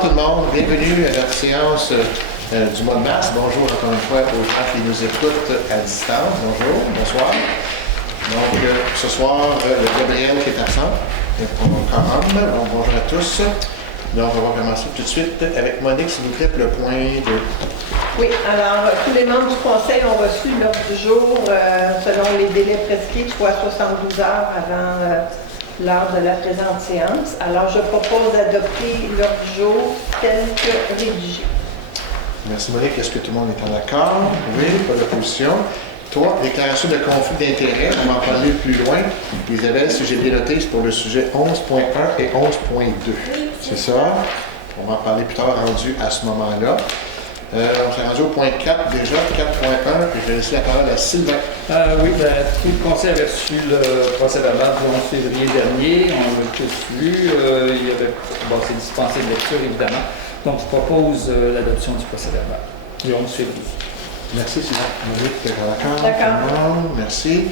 Bonsoir tout le monde, bienvenue à notre séance du mois de mars. Bonjour encore une fois aux gens qui nous écoutent à distance. Bonjour, bonsoir. Donc ce soir, Gabriel qui est absent, pour le quorum. Donc bonjour à tous. Donc on va commencer tout de suite avec Monique, s'il vous plaît, pour le point de... Oui, alors tous les membres du conseil ont reçu l'ordre du jour selon les délais prescrits, soit 72 heures avant l'heure de la présente séance. Alors je propose d'adopter l'ordre du jour tel que rédigé. Merci Monique. Est-ce que tout le monde est en accord? Oui, pas d'opposition. 3. Déclaration de conflit d'intérêt. On va en parler plus loin. Isabelle, si j'ai bien noté, c'est pour le sujet 11.1 et 11.2. Oui. C'est ça? On va en parler plus tard, rendu à ce moment-là. On s'est rendu au point 4 déjà, 4.1, puis je vais laisser la parole à Sylvain. Oui, tout le conseil avait reçu le procès-verbal du 11 février dernier. On l'a tous lu. Il y avait, c'est dispensé de lecture, évidemment. Donc, je propose l'adoption du procès-verbal du 11 février. Merci, Sylvain. Monique, t'es d'accord? D'accord. Merci.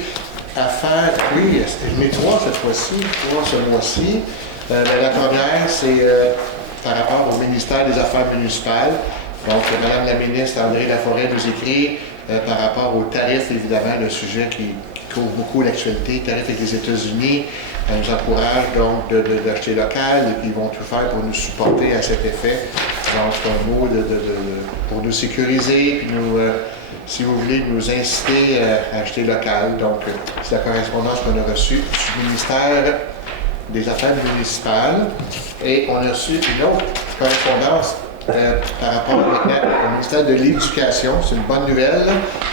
Affaires, oui, j'en ai 3 cette fois-ci, 3 ce mois-ci. La première, c'est par rapport au ministère des Affaires municipales. Donc, Mme la ministre André Laforêt nous écrit par rapport aux tarifs, évidemment, le sujet qui couvre beaucoup l'actualité, tarifs avec les États-Unis. Elle nous encourage donc d'acheter local et puis ils vont tout faire pour nous supporter à cet effet. Donc, un mot pour nous sécuriser, puis nous, si vous voulez, nous inciter à acheter local. Donc, c'est la correspondance qu'on a reçue du ministère des Affaires municipales. Et on a reçu une autre correspondance par rapport maintenant au ministère de l'Éducation. C'est une bonne nouvelle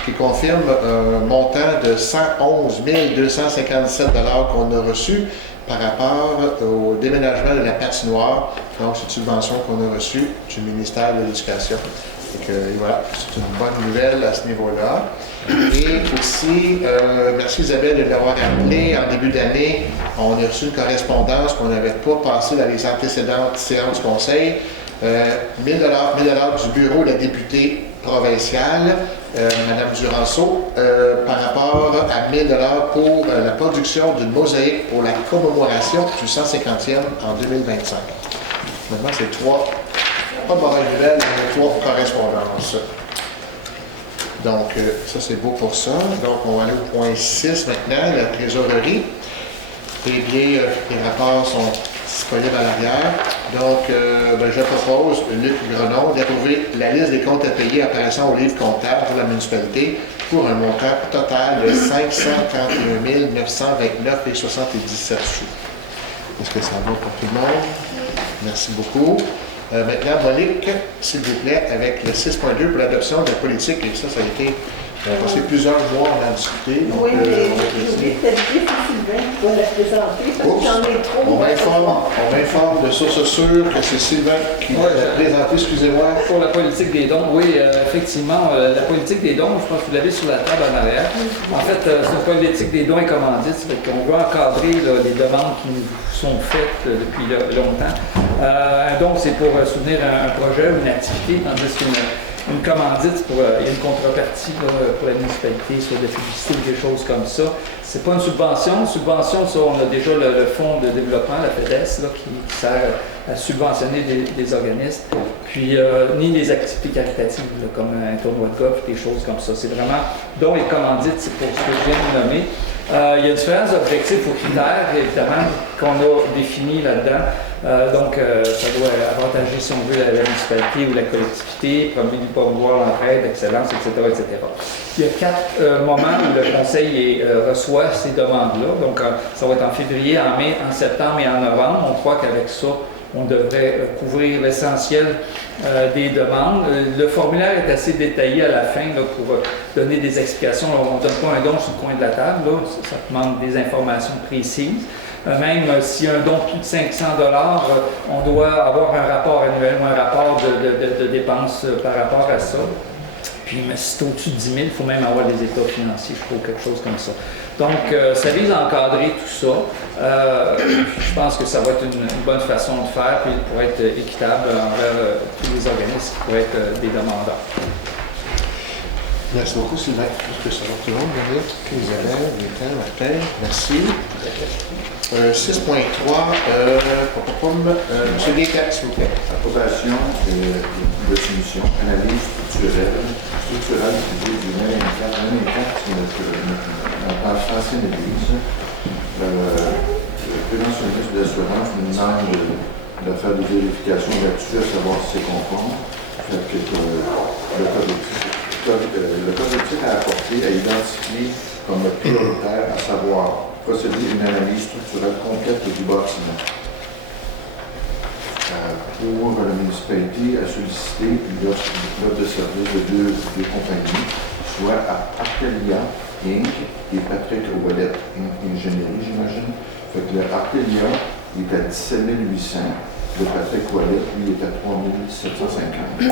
qui confirme un montant de 111 257 $ qu'on a reçu par rapport au déménagement de la patinoire. Donc, c'est une subvention qu'on a reçue du ministère de l'Éducation. Et voilà, c'est une bonne nouvelle à ce niveau-là. Et aussi, merci Isabelle de l'avoir rappelé, en début d'année, on a reçu une correspondance qu'on n'avait pas passée dans les antécédentes séances du Conseil. 1 000 $ du bureau de la députée provinciale, Mme Duranceau, par rapport à 1 000 $ pour la production d'une mosaïque pour la commémoration du 150e en 2025. Maintenant, c'est 3, pas de mauvaises nouvelles, mais 3 correspondances. Donc, ça c'est beau pour ça. Donc, on va aller au point 6 maintenant, la trésorerie. Eh bien, les rapports sont disponibles à l'arrière. Donc, je propose, Luc Grenon, d'approuver la liste des comptes à payer apparaissant au livre comptable pour la municipalité pour un montant total de 531 929,77 sous. Est-ce que ça va pour tout le monde? Merci beaucoup. Maintenant, Monique, s'il vous plaît, avec le 6.2 pour l'adoption de la politique, et ça a été passé plusieurs mois, on a discuté. Donc, oui, mais j'ai oublié de t'inviter Sylvain qui va la présenter, parce que j'en ai trop. On m'informe de source sûre que c'est Sylvain qui va la présenter, excusez-moi. Pour la politique des dons, oui, effectivement, la politique des dons, je pense que vous l'avez sur la table en arrière. En fait, c'est une politique des dons et commandites, c'est qu'on veut encadrer les demandes qui nous sont faites depuis longtemps. Donc, c'est pour soutenir un projet ou une activité, tandis qu'une commandite, il y a une contrepartie pour la municipalité sur des publicités ou des choses comme ça. C'est pas une subvention. Subvention, ça, on a déjà le fonds de développement, la FEDES, qui sert à subventionner des organismes, puis ni les activités caritatives, comme un tournoi de golf, des choses comme ça. C'est vraiment, dont les commandites, c'est pour ce que je viens de nommer. Il y a différents objectifs ou critères, évidemment, qu'on a définis là-dedans. Donc, ça doit avantager, si on veut, la municipalité ou la collectivité, promouvoir l'entraide, l'excellence, etc., etc. Il y a 4 moments où le Conseil reçoit ces demandes-là. Donc, ça va être en février, en mai, en septembre et en novembre. On croit qu'avec ça, on devrait couvrir l'essentiel des demandes. Le formulaire est assez détaillé à la fin là, pour donner des explications. On ne donne pas un don sur le coin de la table. Là. Ça demande des informations précises. Même s'il y a un don de plus de 500 $, on doit avoir un rapport annuel ou un rapport de dépenses par rapport à ça. Puis, mais si c'est au-dessus de 10 000, il faut même avoir des états financiers, je trouve, quelque chose comme ça. Donc, ça vise à encadrer tout ça. Je pense que ça va être une bonne façon de faire, puis pour être équitable envers tous les organismes qui pourraient être des demandeurs. Merci beaucoup, Sylvain. Est-ce que ça va tout le monde, Monique, Isabelle, Gaëtan, Martin? Merci. 6.3, M. Gaëtan, s'il vous plaît. Approbation de définition, analyse structurelle du 24, c'est notre ancienne église. Le préventionniste de l'assurance nous demande de faire des vérifications là-dessus, à savoir si c'est conforme. Fait que le code d'éthique a apporté à identifier comme prioritaire, à savoir procéder à une analyse structurelle complète du bâtiment. Pour la municipalité a sollicité l'offre de service de deux compagnies, soit à Artelia Inc. et Patrick Ouellet Ingénierie, j'imagine. Fait que le Artelia est à 17 800, le Patrick Ouellet, lui, est à 3 750.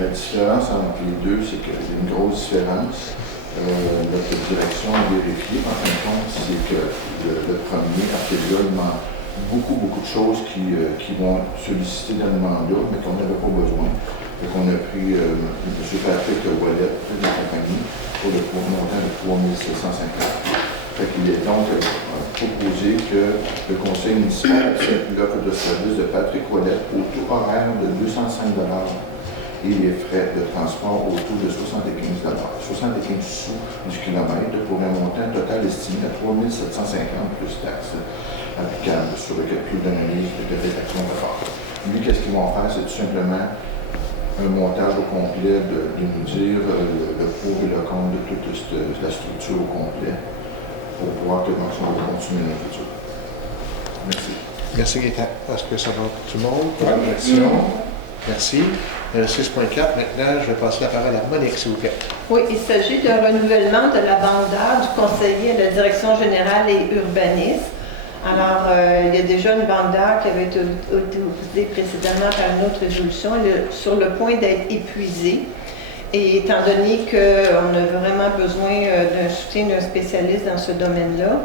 La différence entre les deux, c'est qu'il y a une grosse différence. Notre direction a vérifié, en fin de compte, c'est que le premier, Artelia, il manque beaucoup de choses qui vont solliciter dans le mandat, mais qu'on n'avait pas besoin. Donc, on a pris M. Patrick Ouellet, de la compagnie, pour le montant de 3 750. Fait qu'il est donc proposé que le conseil municipal accepte l'offre de service de Patrick Ouellet au taux horaire de 205 et les frais de transport au taux de 75 sous du kilomètre pour un montant total estimé à 3 750 plus taxes applicable sur le calcul d'analyse de rédaction de rapport. Lui, qu'est-ce qu'ils vont faire? C'est tout simplement un montage au complet de nous dire le pour et le contre de toute la structure au complet pour voir que dans son va continuer dans le futur. Merci. Merci, Gaëtan. Est-ce que ça va pour tout le monde? Oui. Merci. 6.4, maintenant, je vais passer la parole à Monique, s'il vous plaît. Oui, il s'agit d'un renouvellement de la bande d'art du conseiller à la direction générale et urbanisme. Alors, il y a déjà une bande d'art qui avait été utilisée précédemment par une autre résolution. Elle est sur le point d'être épuisée. Et étant donné qu'on a vraiment besoin d'un soutien d'un spécialiste dans ce domaine-là,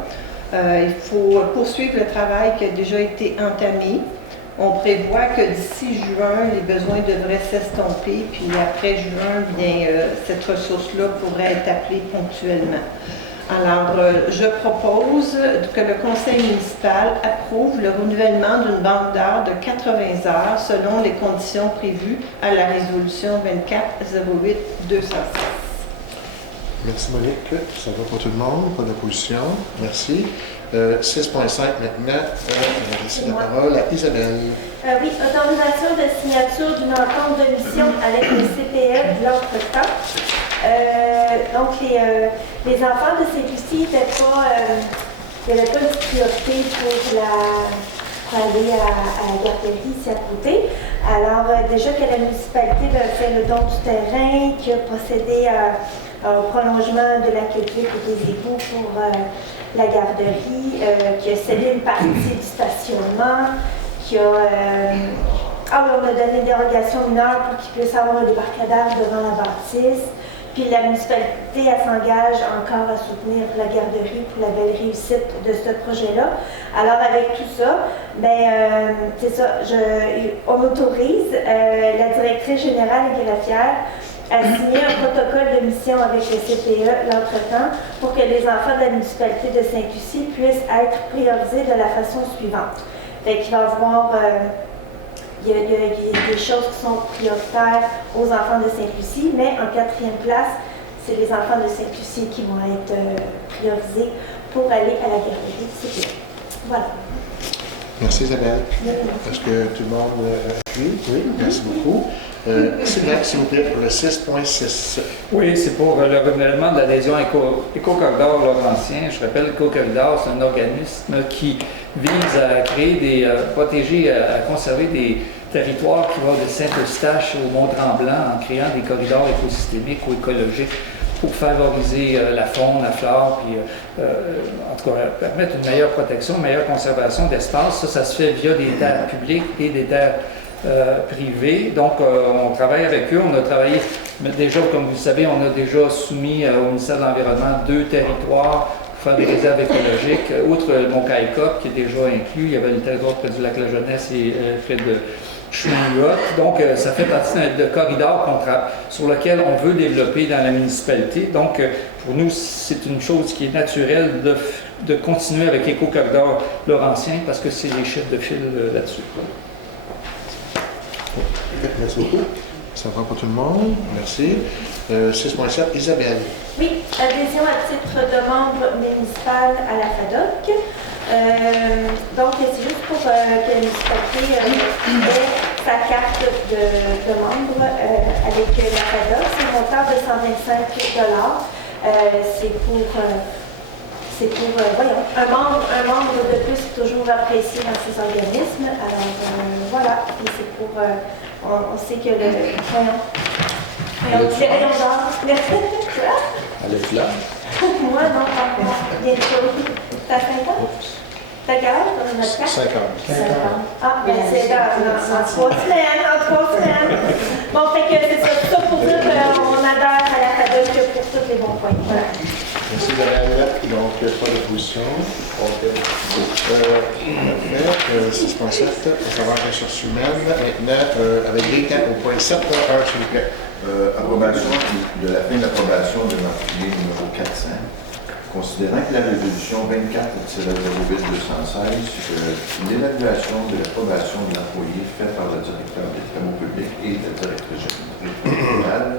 il faut poursuivre le travail qui a déjà été entamé. On prévoit que d'ici juin, les besoins devraient s'estomper, puis après juin, bien, cette ressource-là pourrait être appelée ponctuellement. Alors, je propose que le conseil municipal approuve le renouvellement d'une bande d'art de 80 heures selon les conditions prévues à la résolution 24-08-206. Merci, Monique. Ça va pour tout le monde? Pas d'opposition. Merci. 6.5 maintenant, on va laisser la parole à Isabelle. Oui, autorisation de signature d'une entente de mission avec le CPE de l'entretemps. Donc, les enfants de CQC n'avaient pas de priorité pour aller à la garderie ici à côté. Alors, déjà que la municipalité a fait le don du terrain, qui a procédé au prolongement de l'aqueduc et des égouts pour la garderie, qui a cédé une partie du stationnement, on a donné une dérogation mineure pour qu'il puisse avoir un débarcadère devant la bâtisse. Puis la municipalité, elle s'engage encore à soutenir la garderie pour la belle réussite de ce projet-là. Alors avec tout ça, c'est ça, on autorise la directrice générale et greffière à signer un protocole de mission avec le CPE, l'entretemps, pour que les enfants de la municipalité de Saint-Lucie puissent être priorisés de la façon suivante. Fait qu'il va y avoir il y a des choses qui sont prioritaires aux enfants de Sainte-Lucie, mais en quatrième place, c'est les enfants de Sainte-Lucie qui vont être priorisés pour aller à la garderie CPE. Voilà. Merci Isabelle. Est-ce que tout le monde appuie? Oui, merci beaucoup. Sylvain, s'il vous plaît, pour le 6.6. Oui, c'est pour le renouvellement de l'adhésion Éco-Corridor Laurentien. Je rappelle qu'Éco-Corridor, c'est un organisme qui vise à créer protéger, à conserver des territoires qui vont de Saint-Eustache au Mont-Tremblant en créant des corridors écosystémiques ou écologiques pour favoriser la faune, la flore, puis en tout cas permettre une meilleure protection, une meilleure conservation d'espace. Ça se fait via des terres publiques et des terres privées. Donc, on travaille avec eux. On a travaillé déjà, comme vous le savez, on a déjà soumis au ministère de l'Environnement 2 territoires pour faire des réserves écologiques. Outre le Mont Caïcop, qui est déjà inclus, il y avait le territoire près du lac La Jeunesse et près de Chouinot. Donc, ça fait partie de corridor sur lequel on veut développer dans la municipalité. Donc, pour nous, c'est une chose qui est naturelle de continuer avec l'éco-corridor laurentien parce que c'est les chefs de file là-dessus. Merci beaucoup. Ça va pour tout le monde. Merci. 6.7, Isabelle. Oui, adhésion à titre de membre municipal à la FADOC. Donc, c'est juste pour que la municipalité ait sa carte de membre avec la FADOC. C'est un montant de 125 $. C'est pour un membre de plus toujours apprécié dans ces organismes. Alors, voilà. Et c'est pour... on sait que le... les rayons d'or. Quoi? Elle est là. Moi, non, pas bientôt. T'as 5 ans? T'as quel âge dans notre carte? 50. 50. Ah, ben c'est en 3 semaines. Bon, fait que c'est ça pour dire qu'on adhère à la FADOC pour tous les bons points. Voilà. Merci Isabelle. Donc, pas d'opposition. OK. 6.7, on va en ressources humaines. Maintenant, avec Gaëtan au point 7.1, s'il vous plaît. Approbation de la fin d'approbation de l'employé numéro 400. Considérant que la résolution 24-08-216, l'évaluation de l'approbation de l'employé faite par le directeur des travaux publics et la directrice générale,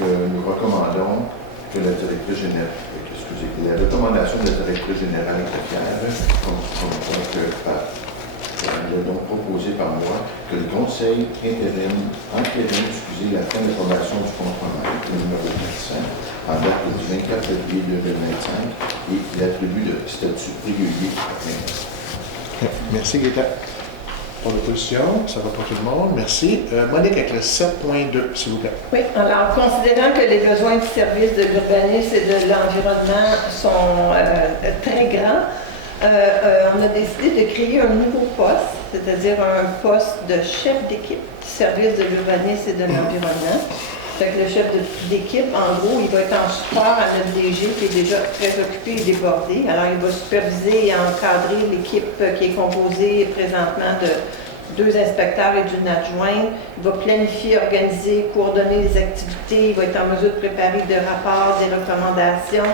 que nous recommandons que la directrice générale, la recommandation de la directrice générale est claire, elle est donc proposé par moi que le conseil entérine la fin d'approbation du contrat numéro 400 en date du 24 février 2025 et l'attribut de statut régulier à plein. Merci Gaëtan. Pour l'opposition, ça va pour tout le monde. Merci. Monique avec le 7.2, s'il vous plaît. Oui, alors, considérant que les besoins du service de l'urbanisme et de l'environnement sont très grands, on a décidé de créer un nouveau poste, c'est-à-dire un poste de chef d'équipe du service de l'urbanisme et de l'environnement. Fait que le chef d'équipe, en gros, il va être en support à notre DG qui est déjà très occupé et débordé. Alors, il va superviser et encadrer l'équipe qui est composée présentement de 2 inspecteurs et d'une adjointe. Il va planifier, organiser, coordonner les activités. Il va être en mesure de préparer des rapports, des recommandations.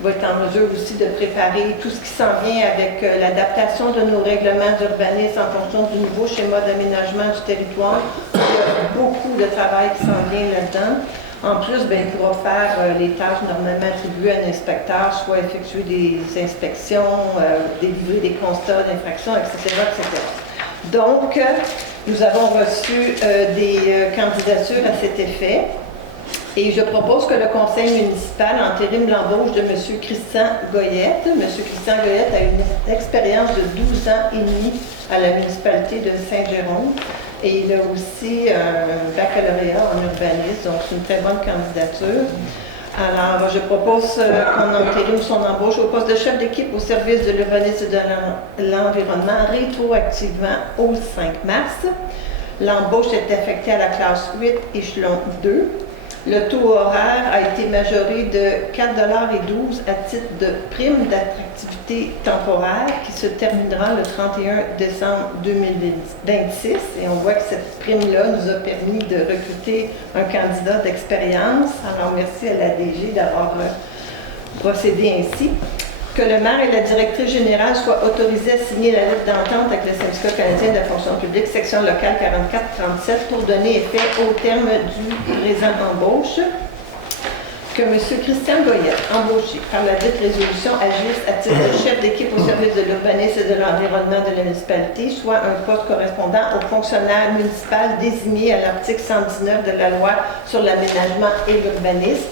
Il va être en mesure aussi de préparer tout ce qui s'en vient avec l'adaptation de nos règlements d'urbanisme en fonction du nouveau schéma d'aménagement du territoire. Il y a beaucoup de travail qui s'en vient là-dedans. En plus, il pourra faire les tâches normalement attribuées à un inspecteur, soit effectuer des inspections, délivrer des constats d'infraction, etc., etc. Donc, nous avons reçu des candidatures à cet effet. Et je propose que le conseil municipal entérine l'embauche de M. Christian Goyette. M. Christian Goyette a une expérience de 12 ans et demi à la municipalité de Saint-Jérôme. Et il a aussi un baccalauréat en urbanisme, donc c'est une très bonne candidature. Alors, je propose qu'on entérine son embauche au poste de chef d'équipe au service de l'urbanisme et de l'environnement rétroactivement au 5 mars. L'embauche est affectée à la classe 8, échelon 2. Le taux horaire a été majoré de 4,12 $ à titre de prime d'attractivité temporaire qui se terminera le 31 décembre 2026. Et on voit que cette prime-là nous a permis de recruter un candidat d'expérience. Alors, merci à la DG d'avoir procédé ainsi. Que le maire et la directrice générale soient autorisés à signer la lettre d'entente avec le syndicat canadien de la fonction publique, section locale 4437, pour donner effet au terme du présent embauche. Que M. Christian Goyette, embauché par la dite résolution, agisse à titre de chef d'équipe au service de l'urbanisme et de l'environnement de la municipalité, soit un poste correspondant au fonctionnaire municipal désigné à l'article 119 de la loi sur l'aménagement et l'urbanisme.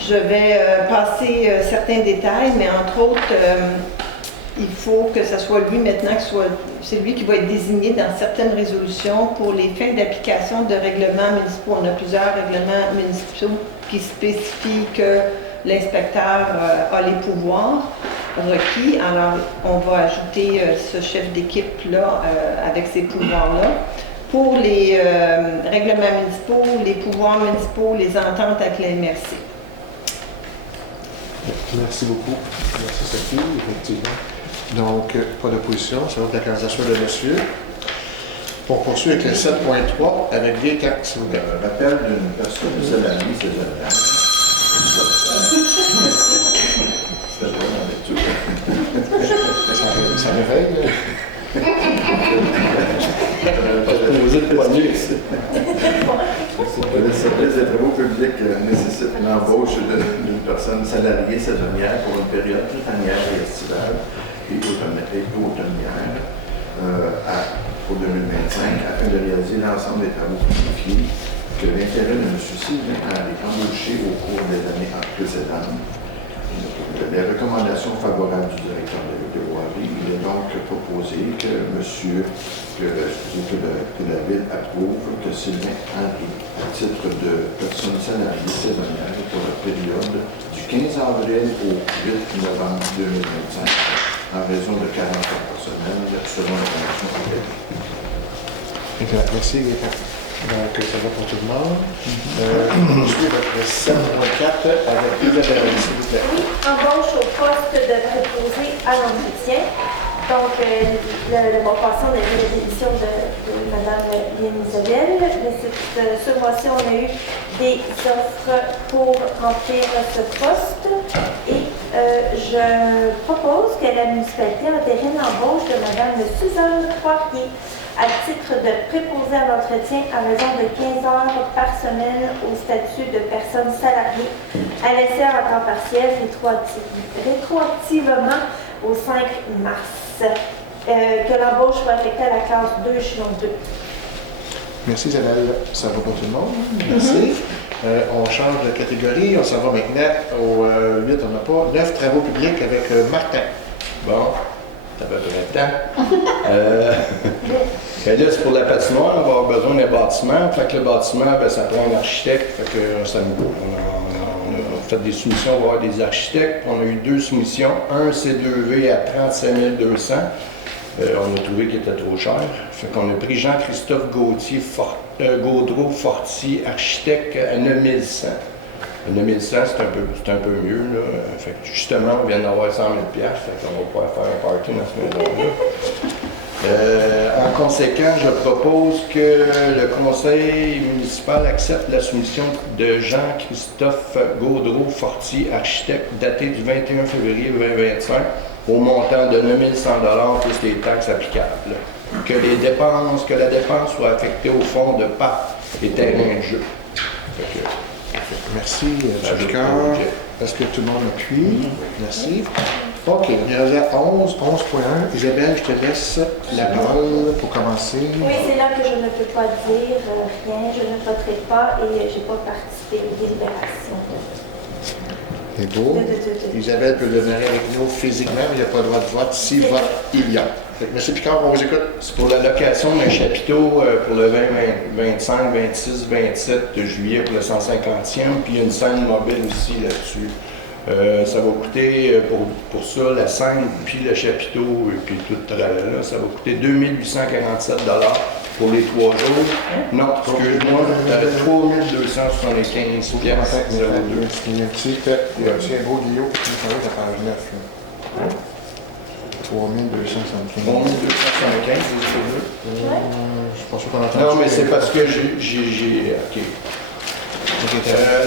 Je vais passer certains détails, mais entre autres, il faut que ce soit lui maintenant, c'est lui qui va être désigné dans certaines résolutions pour les fins d'application de règlements municipaux. On a plusieurs règlements municipaux qui spécifient que l'inspecteur a les pouvoirs requis. Alors, on va ajouter ce chef d'équipe-là avec ces pouvoirs-là. Pour les règlements municipaux, les pouvoirs municipaux, les ententes avec la MRC. Merci beaucoup. Merci Sophie, effectivement. Donc, pas d'opposition, c'est donc la candidature de monsieur. On poursuit avec le 7.3 avec des cartes, s'il vous plaît. Rappel d'une personne salariée saisonnière. C'est pas dans la lecture. Ça réveille. Poser le poignet. Le service des travaux publics nécessite l'embauche d'une personne salariée saisonnière pour une période printanière et estivale et automnière pour 2025 afin de réaliser l'ensemble des travaux planifiés que l'intérêt de M. Sylvain Henry embauché au cours des années précédentes. Les recommandations favorables du directeur de Voirie, il est donc proposé que la Ville approuve que Sylvain Henry, à titre de personne salariée saisonnière pour la période du 15 avril au 8 novembre 2025, en raison de 40 heures par semaine, selon la convention établie. Merci. Donc, ça va pour tout le monde. Je suis avec le 7.4 avec Isabelle, s'il vous plaît. Oui, embauche au poste de préposé à l'entretien. Donc, le mois passé, on a eu la démission de Mme Lynne Isabelle. Mais ce mois-ci, on a eu des offres pour remplir ce poste. Et je propose que la municipalité entérine l'embauche de Mme Suzanne Poirier à titre de préposé à l'entretien à raison de 15 heures par semaine au statut de personne salariée à l'essai en temps partiel rétroactivement au 5 mars. Que l'embauche soit affectée à la classe 2, échelon 2. Merci Isabelle. Ça va pour tout le monde. Merci. On change de catégorie. On s'en va maintenant au 8, on n'a pas. 9 travaux publics avec Martin. Bon, ça va près de temps. Ben là, c'est pour la patinoire, on va avoir besoin d'un bâtiment. Fait que le bâtiment, ben, ça prend un architecte. Fait que ça nous on a fait des soumissions, on va avoir des architectes. On a eu 2 soumissions. Un C2V à 35 200. On a trouvé qu'il était trop cher. Fait qu'on a pris Jean-Christophe Gaudreau-Forti, architecte à 9100. 9100, c'est un peu mieux. Là. Fait que justement, on vient d'avoir 100 000 $. Fait qu'on va pouvoir faire un party dans ce maison-là. En conséquent, je propose que le conseil municipal accepte la soumission de Jean-Christophe Gaudreau-Forti, architecte, daté du 21 février 2025, au montant de 9 100 $ plus les taxes applicables. Que la dépense soit affectée au fonds de parc et terrain de jeu. Merci, M. Picard. Est-ce que tout le monde appuie? Merci. OK, on est rendu à 11.1. Isabelle, je te laisse la parole pour commencer. Oui, c'est là que je ne peux pas dire rien, je ne voterai pas et je n'ai pas participé aux délibérations. C'est beau. Isabelle peut demeurer avec nous physiquement, mais il n'y a pas le droit de vote si vote il y a. Monsieur Picard, on vous écoute. C'est pour la location d'un chapiteau pour le 20, 25, 26, 27 de juillet pour le 150e, puis il y a une scène mobile aussi là-dessus. Ça va coûter, pour ça, la scène, puis le chapiteau, et puis tout là, ça va coûter 2 847 $ pour les 3 jours. Non, excuse-moi, 3 275 $. Il y a un beau Guillaume qui nous parle de la page 9. 3275. 3275, je suis pas sûr qu'on entend. Non, mais c'est parce que j'ai. OK.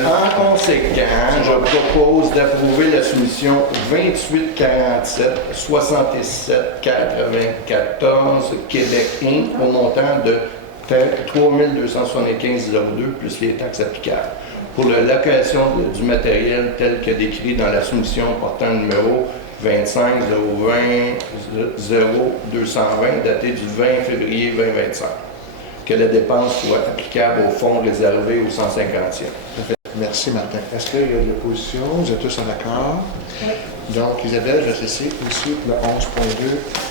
En conséquent, je propose d'approuver la soumission 2847 67 94 Québec Inc. au montant de 3 275,02 plus les taxes applicables pour la location du matériel tel que décrit dans la soumission portant le numéro 25 020 0220 daté du 20 février 2025. Que la dépense soit applicable au fonds réservé au 150e. Merci, Martin. Est-ce qu'il y a de l'opposition? Vous êtes tous en accord? Oui. Donc, Isabelle, je vais te laisser aussi le 11.2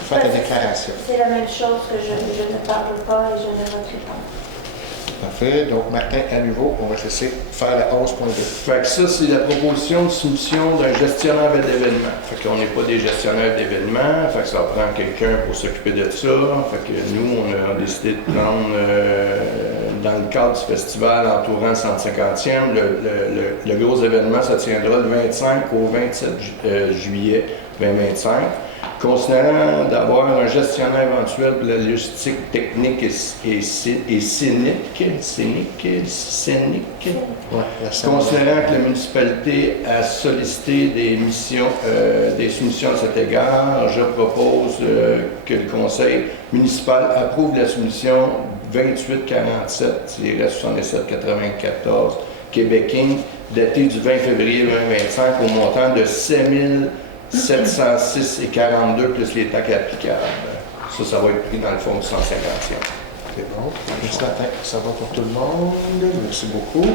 faire ta déclaration. C'est la même chose que je ne parle pas et je ne voterai pas. Parfait. Donc, Martin, à nouveau, on va te laisser faire le 11.2. Fait que ça, c'est la proposition de soumission d'un gestionnaire d'événements. Fait qu'on n'est pas des gestionnaires d'événements. Fait que ça prend quelqu'un pour s'occuper de ça. Fait que nous, on a décidé de prendre, dans le cadre du festival entourant le 150e, le gros événement, ça tiendra le 25 au 27 juillet 2025. Considérant d'avoir un gestionnaire éventuel pour la logistique technique et scénique, Ouais, la scène. considérant que la municipalité a sollicité des soumissions à cet égard, je propose que le conseil municipal approuve la soumission 2847-7794 Québec Inc., datée du 20 février 2025 au montant de 706,42 plus les taxes applicables. Ça va être pris dans le fonds de 150e. C'est bon. Merci, Martin. Ça va pour tout le monde. Merci beaucoup.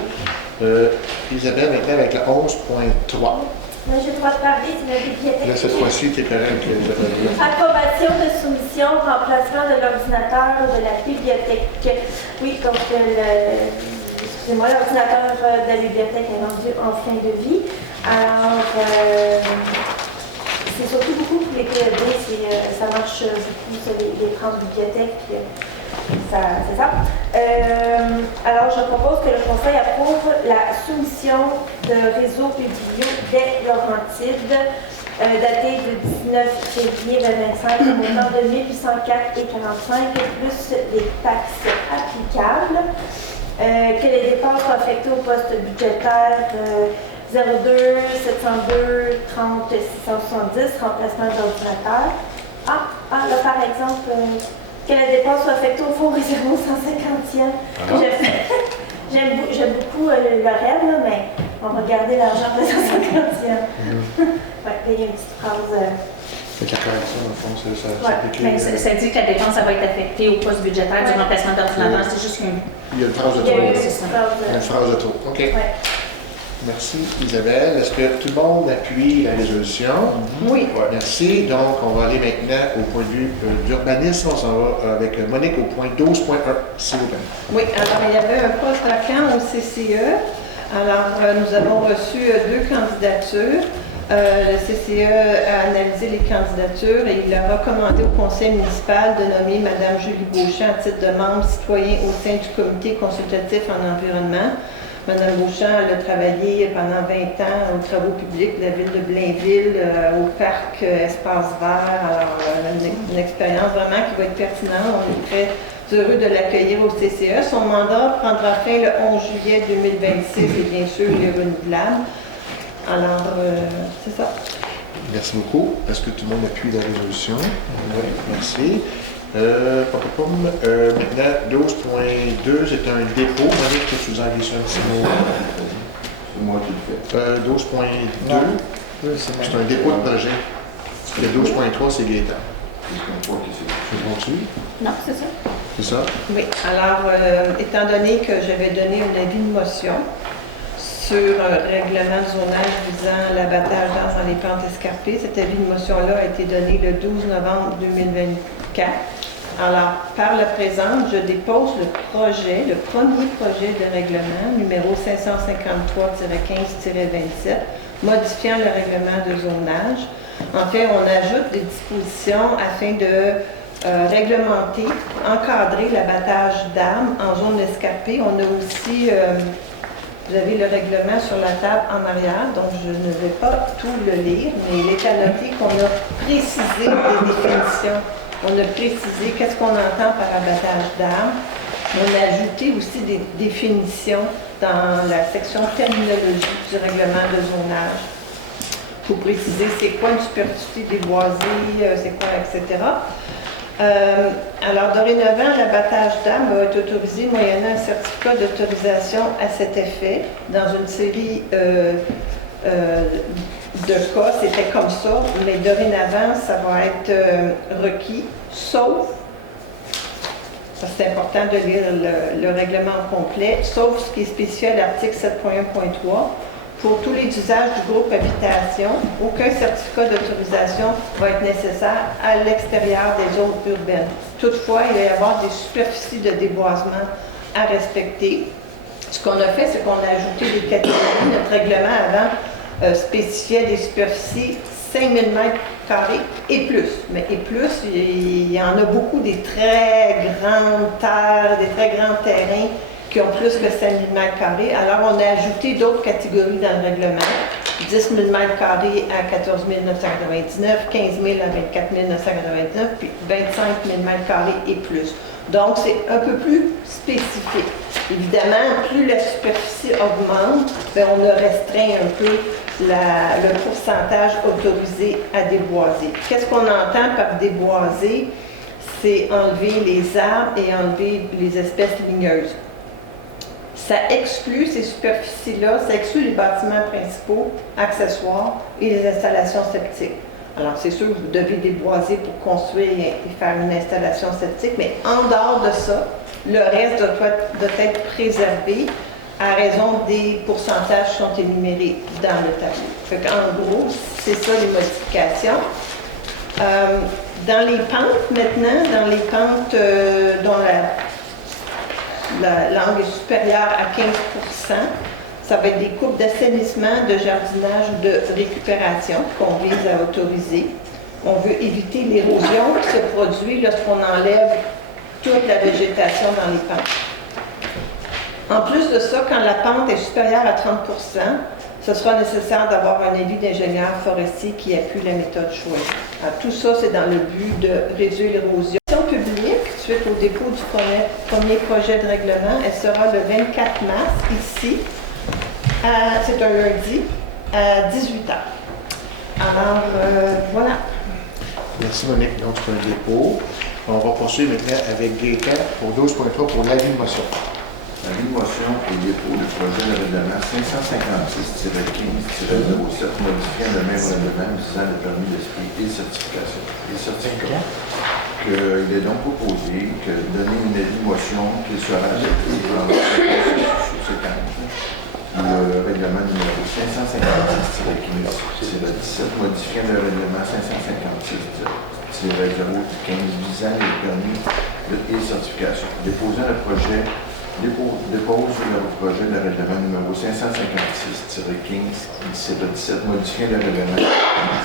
Isabelle, maintenant avec la 11.3. Moi, j'ai le droit de parler, c'est la bibliothèque. Là, cette fois-ci, tu es correct, Isabelle. Approbation de soumission, remplacement de l'ordinateur de la bibliothèque. Oui, donc excusez-moi, l'ordinateur de la bibliothèque est rendu en fin de vie. Alors, c'est surtout beaucoup pour les PEB, ça marche beaucoup sur les 30 bibliothèques. C'est ça. Alors, je propose que le Conseil approuve la soumission de Réseau Biblio des Laurentides, datée du 19 février 2025, au montant de 1804,45 plus les taxes applicables. Que les dépenses soient affectées au poste budgétaire 02 702 30 670, remplacement d'ordinateur. Là, par exemple, que la dépense soit affectée au fonds réservé au 150e. J'aime beaucoup le REM, là, mais on va garder l'argent pour le 150e. Ouais, il y a une petite phrase. Fait que la correction, dans le fond, ça Mais ça dit que la dépense ça va être affectée au poste budgétaire du remplacement d'ordinateur. C'est juste qu'une. Il y a une phrase de Il y a trop. une c'est petite ça. phrase. Une phrase de trop. OK. Ouais. Merci, Isabelle. Est-ce que tout le monde appuie la résolution? Oui. Merci. Donc, on va aller maintenant au point de vue d'urbanisme. On s'en va avec Monique au point 12.1, s'il vous plaît. Oui, alors il y avait un poste vacant au CCE. Alors, nous avons reçu 2 candidatures. Le CCE a analysé les candidatures et il a recommandé au conseil municipal de nommer Mme Julie Beauchamp à titre de membre citoyen au sein du comité consultatif en environnement. Mme Beauchamp, elle a travaillé pendant 20 ans aux travaux publics de la ville de Blainville, au parc Espace Vert. Alors, une expérience vraiment qui va être pertinente. On est très heureux de l'accueillir au CCE. Son mandat prendra fin le 11 juillet 2026 et bien sûr, il est renouvelable. Alors, c'est ça. Merci beaucoup. Est-ce que tout le monde appuie la résolution? Oui. Merci. Maintenant, 12.2, c'est un dépôt. Monique, que tu vous en glisses un petit mot. C'est moi qui le fais. 12.2, c'est un dépôt de projet. Le 12.3, c'est Gaétan. C'est moi qui sais. Tu continues? Non, c'est ça. C'est ça? Oui. Alors, étant donné que j'avais donné un avis de motion sur un règlement de zonage visant l'abattage dans les pentes escarpées, cet avis de motion-là a été donné le 12 novembre 2024. Alors, par la présente, je dépose le premier projet de règlement, numéro 553-15-27, modifiant le règlement de zonage. En fait, on ajoute des dispositions afin de réglementer, encadrer l'abattage d'armes en zone escarpée. On a aussi, vous avez le règlement sur la table en arrière, donc je ne vais pas tout le lire, mais il est à noter qu'on a précisé des définitions. On a précisé qu'est-ce qu'on entend par abattage d'armes. On a ajouté aussi des définitions dans la section terminologie du règlement de zonage pour préciser c'est quoi une superficie déboisée, c'est quoi, etc. Alors, dorénavant, l'abattage d'armes va être autorisé moyennant un certificat d'autorisation à cet effet. Dans une série de cas, c'était comme ça, mais dorénavant, ça va être requis, sauf, ça c'est important de lire le règlement complet, sauf ce qui est spécifié à l'article 7.1.3. Pour tous les usages du groupe habitation, aucun certificat d'autorisation va être nécessaire à l'extérieur des zones urbaines. Toutefois, il va y avoir des superficies de déboisement à respecter. Ce qu'on a fait, c'est qu'on a ajouté des catégories. Notre règlement avant spécifiait des superficies 5000 m² et plus. Mais et plus, il y en a beaucoup des très grandes terres, des très grands terrains qui ont plus que 5 000 m². Alors, on a ajouté d'autres catégories dans le règlement. 10 000 m² à 14 999, 15 000 à 24 999, puis 25 000 m² et plus. Donc, c'est un peu plus spécifique. Évidemment, plus la superficie augmente, bien, on a restreint un peu le pourcentage autorisé à déboiser. Qu'est-ce qu'on entend par déboiser? C'est enlever les arbres et enlever les espèces ligneuses. Ça exclut ces superficies-là, ça exclut les bâtiments principaux, accessoires et les installations septiques. Alors, c'est sûr que vous devez déboiser pour construire et faire une installation septique, mais en dehors de ça, le reste doit être préservé à raison des pourcentages qui sont énumérés dans le tableau. Fait qu'en gros, c'est ça les modifications. Dans les pentes maintenant, dans les pentes dont l'angle est supérieur à 15 %, ça va être des coupes d'assainissement, de jardinage ou de récupération qu'on vise à autoriser. On veut éviter l'érosion qui se produit lorsqu'on enlève toute la végétation dans les pentes. En plus de ça, quand la pente est supérieure à 30 %, ce sera nécessaire d'avoir un avis d'ingénieur forestier qui appuie la méthode choisie. Alors, tout ça, c'est dans le but de réduire l'érosion. Publique, suite au dépôt du premier projet de règlement, elle sera le 24 mars, ici. C'est un lundi, à 18 h. Alors, voilà. Merci Monique. Donc, c'est un dépôt. On va poursuivre maintenant avec Gaëtan pour 12.3 pour l'avis de motion. L'avis de motion et dépôt du projet de règlement 556-15-07 modifiant le même règlement visant le permis d'esprit et certification. Les certificats. Il est donc proposé que donner une avis de motion qui sera adopté dans le règlement numéro 556-15-17 modifiant le règlement 556-015 visant les permis et certification. Déposant le projet dépose le projet de règlement numéro 556-15-17 modifiant le règlement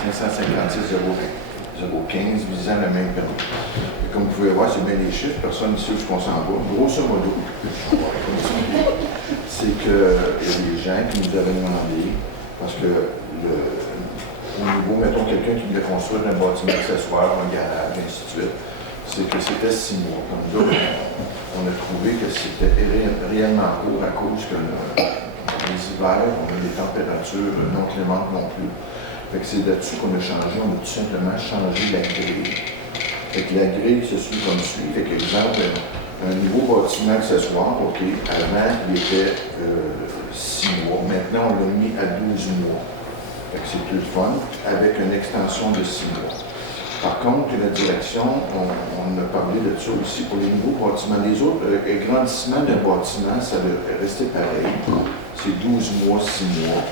556-015 visant le même permis. Et comme vous pouvez voir, c'est bien les chiffres, personne ne sait où on s'en va. Grosso modo, c'est qu'il y a des gens qui nous avaient demandé, parce que au niveau, mettons quelqu'un qui voulait construire un bâtiment accessoire, un garage, ainsi de suite, c'est que c'était 6 mois. Comme là, on a trouvé que c'était réellement court à cause que les hivers, on a des températures non clémentes non plus. Fait que c'est là-dessus qu'on a changé, on a tout simplement changé la grille. Fait que la grille se suit comme suit. Fait qu'exemple, un nouveau bâtiment accessoire, OK, avant il était 6 mois. Maintenant, on l'a mis à 12 mois. Fait que c'est plus fun, avec une extension de 6 mois. Par contre, la direction, on a parlé de ça aussi pour les nouveaux bâtiments. Les autres, le grandissement d'un bâtiment, ça va rester pareil. C'est 12 mois, 6 mois.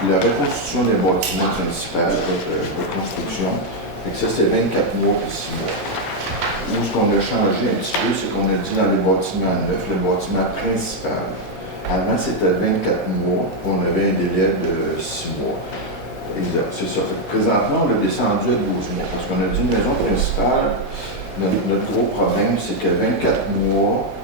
Puis la reconstruction des bâtiments municipaux, reconstruction, et ça c'est 24 mois et 6 mois. Où ce qu'on a changé un petit peu, c'est qu'on a dit dans les bâtiments neufs, le bâtiment principal. Avant c'était 24 mois, puis on avait un délai de 6 mois. Exact, c'est ça. Présentement, on l'a descendu à 12 mois, parce qu'on a dit une maison principale, notre gros problème, c'est que 24 mois,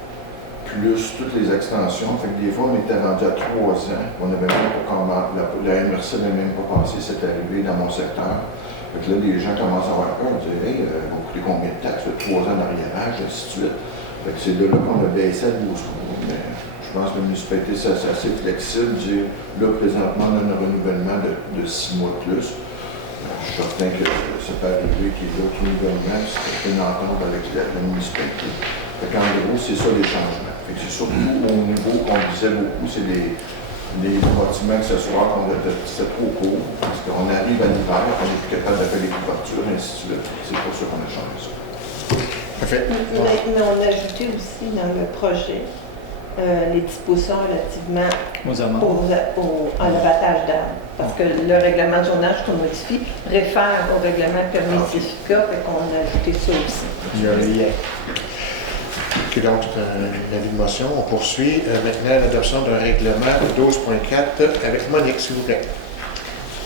plus toutes les extensions. Fait que des fois, on était rendu à 3 ans. On n'avait même pas commencé, la MRC n'avait même pas pensé, c'est arrivé dans mon secteur. Fait que là, les gens commencent à avoir peur, ils disent, hey, vous coûtez combien de taxes? 3 ans d'arriérage, ainsi de suite. Fait que c'est de là qu'on a baissé à 12 mois. Mais je pense que la municipalité, c'est assez flexible, dire, là, présentement, on a un renouvellement de 6 mois de plus. Je suis certain que ça peut arriver qu'il y ait d'autres renouvellements, c'est une entente avec la municipalité. Fait qu'en gros, c'est ça les changements. Fait que c'est surtout au niveau qu'on disait beaucoup, c'est les bâtiments accessoires qu'on a c'était trop court, parce qu'on arrive à l'hiver, on n'est plus capable de faire les couvertures, et ainsi de suite. C'est pour ça qu'on a changé ça. Parfait. Mais on a ajouté aussi dans le projet les dispositions relativement à l'abattage d'arbres. Parce que le règlement de zonage qu'on modifie réfère au règlement permis et certificat, et qu'on a ajouté ça aussi. Il y a un lien. OK, donc, l'avis de motion. On poursuit maintenant l'adoption d'un règlement 12.4 avec Monique, s'il vous plaît.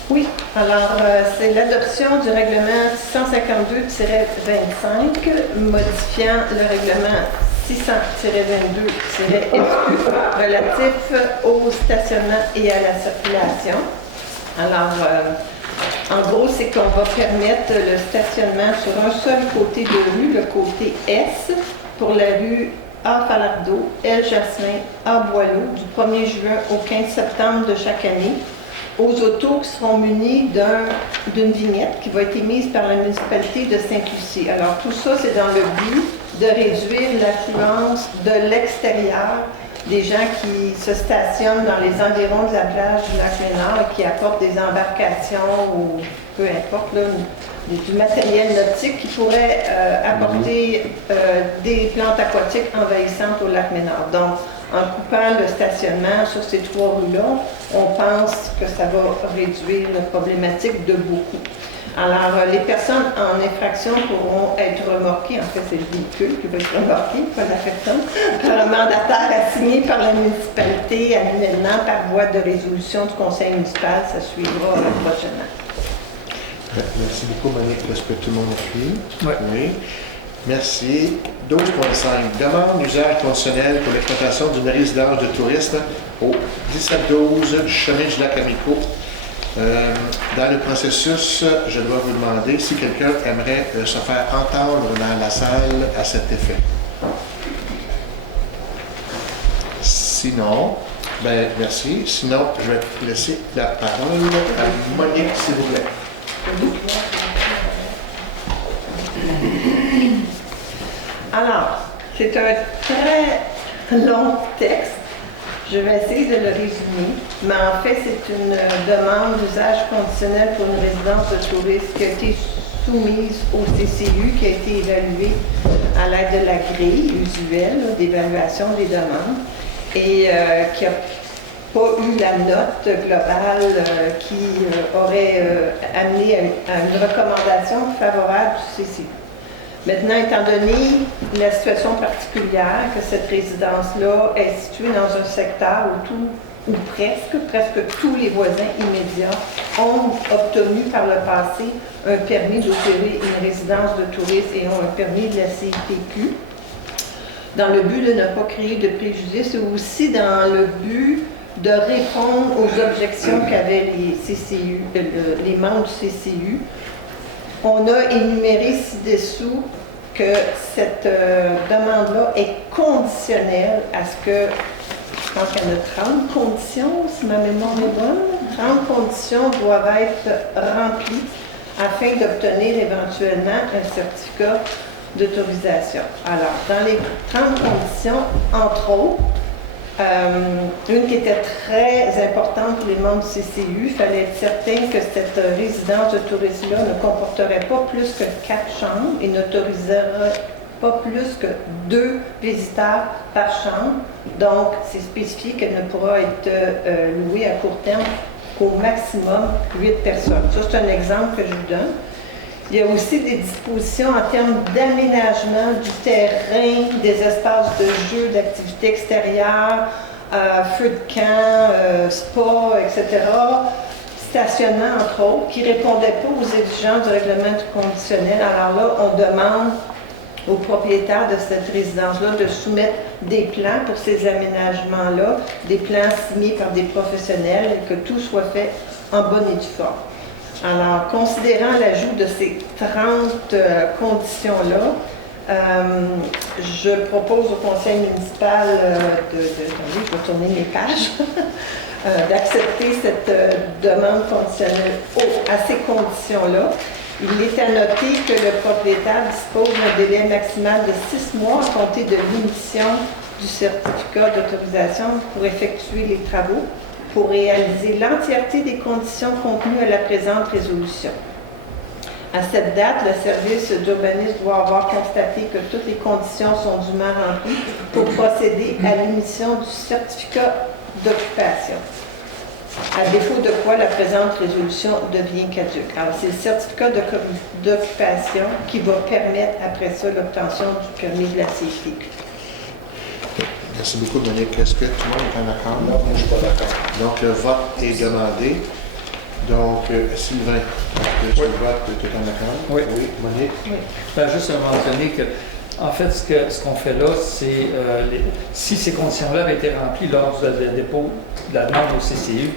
Oui, alors c'est l'adoption du règlement 152-25, modifiant le règlement 600-22-SQ relatif au stationnement et à la circulation. Alors, en gros, c'est qu'on va permettre le stationnement sur un seul côté de rue, le côté S, pour la rue A. Falardeau, L. Jasmin, A. Boileau, du 1er juin au 15 septembre de chaque année, aux autos qui seront munis d'une vignette qui va être émise par la municipalité de Sainte-Lucie. Alors, tout ça, c'est dans le but de réduire l'affluence de l'extérieur des gens qui se stationnent dans les environs de la plage du Lac-Ménard et qui apportent des embarcations ou peu importe, là, du matériel nautique qui pourrait apporter des plantes aquatiques envahissantes au Lac-Ménard. Donc, en coupant le stationnement sur ces 3 rues-là, on pense que ça va réduire la problématique de beaucoup. Alors, les personnes en infraction pourront être remorquées, en fait, c'est le véhicule qui va être remorqué, pas la personne, par un mandataire assigné par la municipalité annuellement par voie de résolution du conseil municipal. Ça suivra prochainement. Merci beaucoup, Monique. Est-ce que tout le monde a pris? Oui. Oui. Merci. 12.5. Demande d'usage conditionnel pour l'exploitation d'une résidence de tourisme au 1712 chemin du lac Amico. Dans le processus, je dois vous demander si quelqu'un aimerait se faire entendre dans la salle à cet effet. Sinon, ben merci. Sinon, je vais laisser la parole à Monique, s'il vous plaît. Alors, c'est un très long texte. Je vais essayer de le résumer, mais en fait, c'est une demande d'usage conditionnel pour une résidence de tourisme qui a été soumise au CCU, qui a été évaluée à l'aide de la grille usuelle d'évaluation des demandes et qui n'a pas eu la note globale qui aurait amené à une recommandation favorable du CCU. Maintenant, étant donné la situation particulière que cette résidence-là est située dans un secteur où presque tous les voisins immédiats ont obtenu par le passé un permis d'opérer une résidence de tourisme et ont un permis de la CITQ, dans le but de ne pas créer de préjudice et aussi dans le but de répondre aux objections qu'avaient les CCU, les membres du CCU. On a énuméré ci-dessous que cette demande-là est conditionnelle à ce que, je pense qu'il y en a 30 conditions, si ma mémoire est bonne, 30 conditions doivent être remplies afin d'obtenir éventuellement un certificat d'autorisation. Alors, dans les 30 conditions, entre autres, une qui était très importante pour les membres du CCU, il fallait être certain que cette résidence de tourisme-là ne comporterait pas plus que 4 chambres et n'autoriserait pas plus que 2 visiteurs par chambre. Donc, c'est spécifié qu'elle ne pourra être louée à court terme qu'au maximum 8 personnes. Ça, c'est un exemple que je vous donne. Il y a aussi des dispositions en termes d'aménagement du terrain, des espaces de jeu, d'activités extérieures, feu de camp, spa, etc., stationnement, entre autres, qui ne répondaient pas aux exigences du règlement du conditionnel. Alors là, on demande aux propriétaires de cette résidence-là de soumettre des plans pour ces aménagements-là, des plans signés par des professionnels et que tout soit fait en bonne et due forme. Alors, considérant l'ajout de ces 30 conditions-là, je propose au conseil municipal je vais tourner mes pages, d'accepter cette demande conditionnelle à ces conditions-là. Il est à noter que le propriétaire dispose d'un délai maximal de 6 mois à compter de l'émission du certificat d'autorisation pour effectuer les travaux, pour réaliser l'entièreté des conditions contenues à la présente résolution. À cette date, le service d'urbanisme doit avoir constaté que toutes les conditions sont dûment remplies pour procéder à l'émission du certificat d'occupation. À défaut de quoi la présente résolution devient caduque. Alors, c'est le certificat d'occupation qui va permettre après ça l'obtention du permis de la CITQ. Merci beaucoup, Monique. Est-ce que tout le monde est en accord? Non, moi, je suis pas d'accord. Donc, le vote est demandé. Donc, Sylvain, est-ce que tu votes, tu es en accord? Oui. Oui. Monique? Oui. Je peux juste mentionner que En fait, ce qu'on fait là, c'est si ces conditions-là avaient été remplies lors du dépôt de la demande au CCU,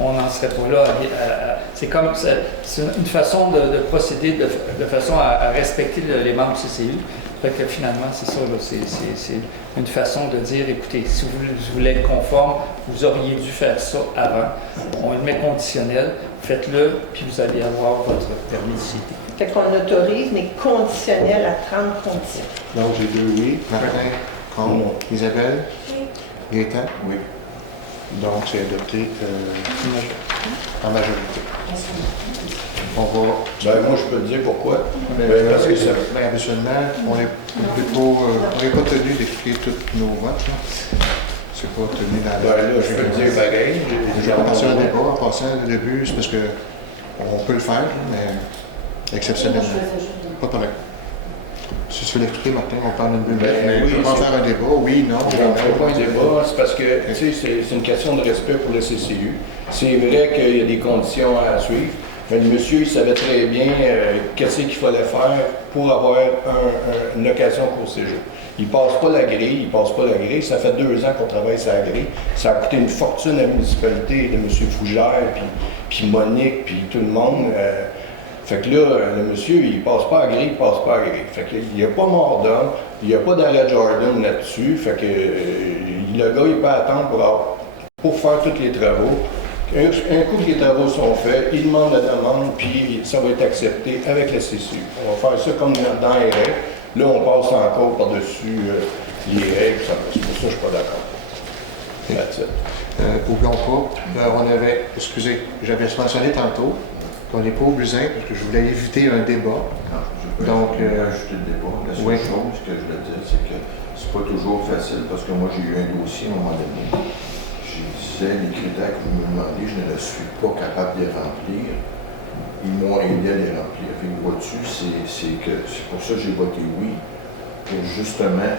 on n'en serait pas là. C'est une façon de procéder de façon à respecter les membres du CCU. Fait que finalement, c'est ça, c'est une façon de dire, écoutez, si vous voulez être conforme, vous auriez dû faire ça avant. On le met conditionnel, faites-le, puis vous allez avoir votre permis de cité. Fait qu'on autorise, mais conditionnel à 30 conditions. Donc, j'ai 2 oui. Martin, contre. Isabelle? Gaétan? Oui. Donc, c'est adopté en majorité. On va... Moi, je peux te dire pourquoi. Parce que ça... habituellement, on n'est pas tenu d'expliquer tous nos votes. Là. C'est pas tenu dans là, je peux te dire pareil. Je vais passer un débat. En passant, le but, c'est parce qu'on peut le faire, mais exceptionnellement. Pas de problème. Si tu veux l'expliquer, Martin, on parle d'une bulle. Oui, on va faire un débat, oui, non. On ne fait pas un débat, c'est parce que c'est une question de respect pour le CCU. C'est vrai qu'il y a des conditions à suivre, mais le monsieur, il savait très bien qu'est-ce qu'il fallait faire pour avoir une occasion pour séjour. Il ne passe pas la grille, Ça fait 2 ans qu'on travaille sur la grille. Ça a coûté une fortune à la municipalité de M. Fougère, puis Monique, puis tout le monde. Fait que là, le monsieur, il passe pas à grille, Fait qu'il n'y a pas mort d'homme, il n'y a pas d'arrêt Jordan là-dessus. Fait que le gars, il peut attendre pour faire tous les travaux. Un coup que les travaux sont faits, il demande la demande, puis ça va être accepté avec la CCU. On va faire ça comme dans les règles. Là, on passe encore par-dessus les règles. C'est pour ça que je ne suis pas d'accord. Oublions pas, on avait, excusez, j'avais mentionné tantôt qu'on n'est pas au busin parce que je voulais éviter un débat. Non, je peux ajouter le débat. La seule chose que je voulais dire, c'est que c'est pas toujours facile parce que moi, j'ai eu un dossier à un moment donné. Je disais les critères que vous me demandez, je ne suis pas capable de les remplir. Ils m'ont aidé à les remplir. Fait que vois-tu, c'est pour ça que j'ai voté oui, pour justement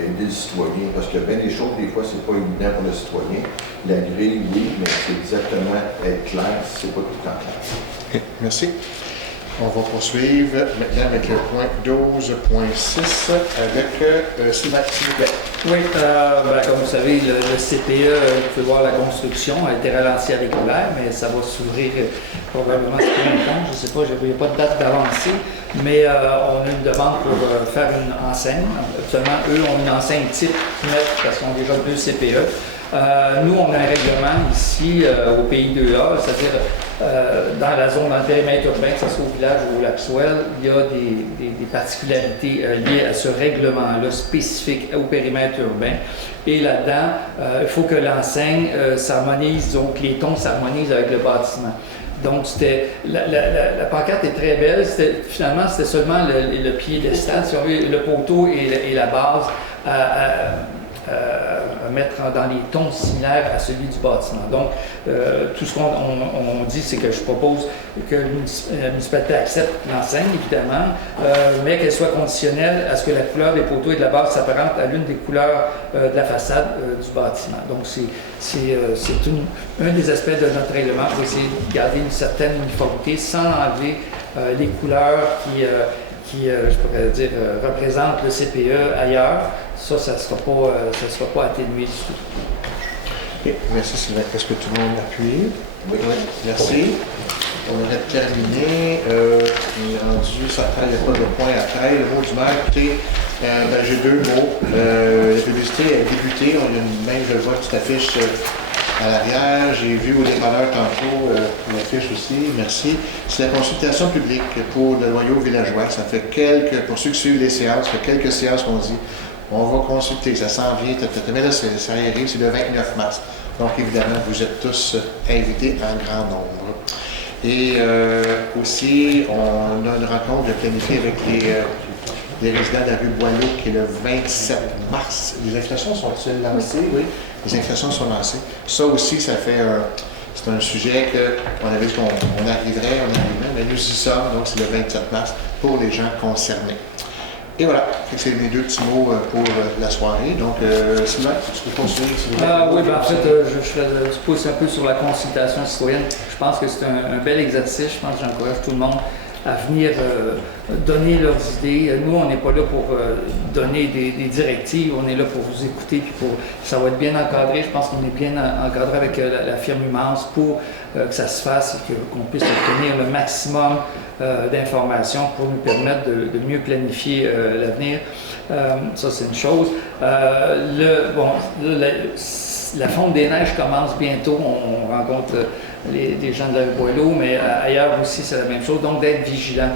aider le citoyen. Parce que bien des choses, des fois, c'est pas évident pour le citoyen. La grille, oui, mais c'est exactement être clair, c'est pas tout le temps clair. Okay, merci. On va poursuivre maintenant avec le point 12.6 avec Sylvain, s'il vous plaît. Oui, comme vous savez, le CPE, vous pouvez voir la construction a été ralentie avec l'hiver, mais ça va s'ouvrir probablement sur longtemps. Je ne sais pas, il n'y a pas de date d'avancée, mais on a une demande pour faire une enseigne. Actuellement, eux ont une enseigne type parce qu'ils ont déjà 2 CPE. Nous, on a un règlement ici au pays 2A, c'est-à-dire dans la zone, dans le périmètre urbain, que ce soit au village ou au Lac-Souel, il y a des particularités liées à ce règlement-là spécifique au périmètre urbain. Et là-dedans, il faut que l'enseigne s'harmonise, donc les tons s'harmonisent avec le bâtiment. Donc, la pancarte est très belle. Finalement, c'était seulement le piédestal, si on veut, le poteau et la base à mettre dans les tons similaires à celui du bâtiment. Donc, tout ce qu'on dit, c'est que je propose que la municipalité accepte l'enseigne, évidemment, mais qu'elle soit conditionnelle à ce que la couleur des poteaux et de la base s'apparente à l'une des couleurs de la façade du bâtiment. Donc, c'est un des aspects de notre règlement pour essayer de garder une certaine uniformité sans enlever les couleurs qui je pourrais dire, représentent le CPE ailleurs. Ça ne sera pas atténué du tout. Okay. Merci Sylvain. Est-ce que tout le monde appuie? Oui. Merci. On aurait terminé. Rendu, ça il n'y a pas de point après. Le mot du maire, écoutez, j'ai 2 mots. La publicité a débuté. On a je le vois, une petite affiche à l'arrière. J'ai vu au dépanneur tantôt une affiche aussi. Merci. C'est la consultation publique pour le noyau villageois. Ça fait pour ceux qui suivent les séances, ça fait quelques séances qu'on dit. On va consulter, ça s'en vient, mais là, ça arrive, c'est le 29 mars. Donc, évidemment, vous êtes tous invités en grand nombre. Et aussi, on a une rencontre de planifier avec les résidents de la rue Boileau, qui est le 27 mars. Les invitations sont-elles lancées? Oui. Les invitations sont lancées. Ça aussi, c'est un sujet qu'on avait dit qu'on arriverait, mais nous y sommes, donc c'est le 27 mars pour les gens concernés. Et voilà, c'est mes 2 petits mots pour la soirée. Donc, Sylvain, tu peux poursuivre? Oui, en fait, je pousse un peu sur la consultation citoyenne. Je pense que c'est un bel exercice. Je pense que j'encourage tout le monde à venir donner leurs idées. Nous, on n'est pas là pour donner des directives, on est là pour vous écouter, puis ça va être bien encadré. Je pense qu'on est bien encadré avec la firme Immense pour que ça se fasse et qu'on puisse obtenir le maximum d'informations pour nous permettre de mieux planifier l'avenir. Ça, c'est une chose. La fonte des neiges commence bientôt. On rencontre des gens de la Boileau, mais ailleurs aussi, c'est la même chose. Donc, d'être vigilant.